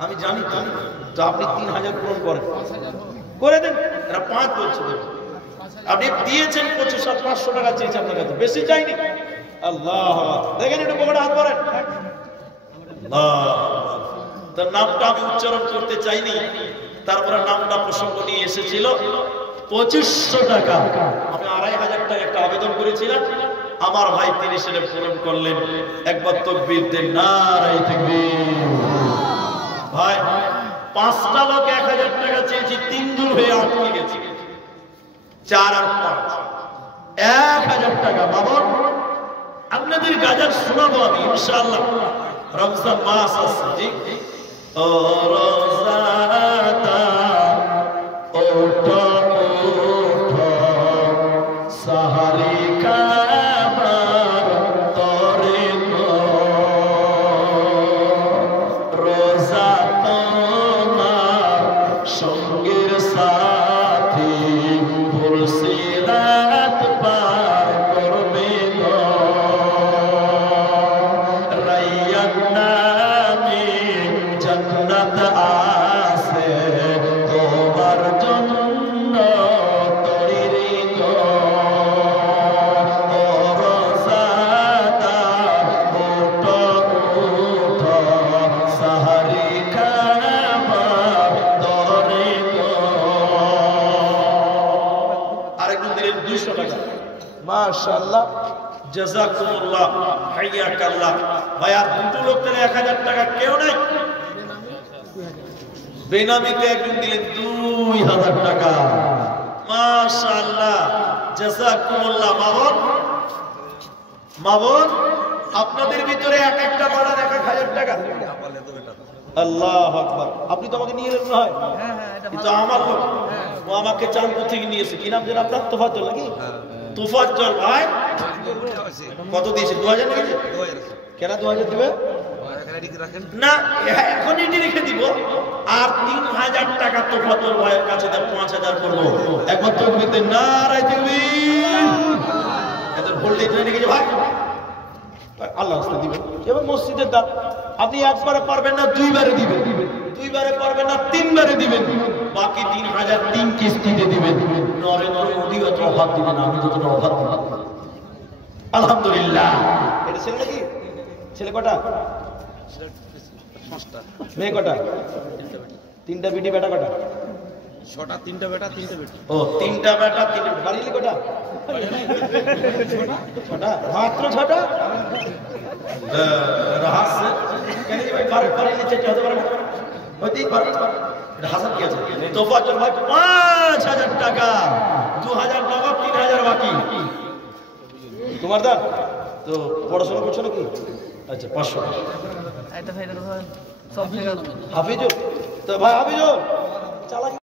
আমি জানি তো আপনি 3000 পূরণ করেন, করে দেন। এরা 5 বলছে, আপনি দিয়েছেন 2500 টাকা চেয়েছে আপনার কাছে, বেশি চাইনি। আল্লাহ, দেখেন একটু পকেটে হাত ভরেন। তার নামটা আমি উচ্চারণ করতে চাইনি, তারপরে নামটা প্রসঙ্গ নিয়ে এসেছিল। 2500 টাকা, আমি 2500 টাকা একটা আবেদন করেছিলাম, আমার ভাই তিনি সেটা পূরণ করলেন। একবার তাকবীর দেন, নারায়ে তাকবীর। ভাই 5টা লোক 1000 টাকা চেয়েছি, 3 জন হয়ে আটকে গেছে, 4 আর 5 1000 টাকা। বাবা আপনাদের গাজার শোনাবো আমি ইনশাআল্লাহ, রমজান মাস আসছে। ও রোজাদার ওঠো ওঠো, সাহারি খাবার তরে গো, রোজা তোমার সঙ্গের সাথী, ফুলসিরাত পার করবে গো, রাইয়ান নামে জান্নাত আছে তোমার জন্য তৈরি গো, ও রোজাদার ওঠো ওঠো, সাহারি খাবার তরে গো। আরেকজন দিলেন 200 টাকা, মাশাআল্লাহ, জাযাকুমুল্লাহ, হাইয়াকাল্লাহ। ভাই আর দুটো লোক দিলে 1000 টাকা, কেউ নাই। বেনামিতে একজন দিলেন 2000 টাকা, মাশাআল্লাহ, জাযাকুমুল্লাহ। মা বোন, আপনাদের ভিতরে এক একটা বাড়ার 1000 টাকা, আল্লাহু আকবার। আপনি তো আমাকে নিয়ে এলেন না হয়? কিন্তু আমার লোক, ও আমাকে চাঁদপুর থেকে নিয়েছে। কি নাম যেন আপনার? তোফাজ্জল নাকি? তোফাজ্জল ভাই কত দিয়েছে? 2000 নিয়েছে। কেন 2000 দিবে না? এখন এটি রেখে দিব আর 3000 টাকা তোফাজ্জল ভাইয়ের কাছে দেব, 5000 করবো। একবার তো বলতে না রাই দিবি এদের ভোল্টেজ নিয়ে গেছে ভাই। আল্লাহ রাস্তা দিবেন। এবার মসজিদের দান আপনি একবারে পারবেন না, দুইবারে দিবেন, দুইবারে পারবেন না, তিনবারে দিবেন, বাকি 3000 তিন কিস্তিতে দিবেন। নরেন্দ্র মোদী অত অভাব দিবেন, আমি যতটা অভাব দিব। আলহামদুলিল্লাহ। এটা ছেলে নাকি? ছেলে কটা? মেয়ে কটা? তিনটা বিটি। বেটা কটা? ছটা। তিনটা বেটা, তিনটা বেটি। ও, তিনটা বেটা, তিনটা বেটি। বাড়ি কটা? ছটা। মাত্র ছটা? রহস্য কেন ভাই? বাড়ি নিচে হতে পারে না, হতেই পারে। এটা হাসান কি আছে? তোফাজ্জল ভাই 5000 টাকা, 2000 নগদ, 3000 বাকি। তোমার দা তো পড়াশোনা করছো নাকি? আচ্ছা, 500 টাকা। হাফিজুল তো ভাই, হাফিজুল চালাকি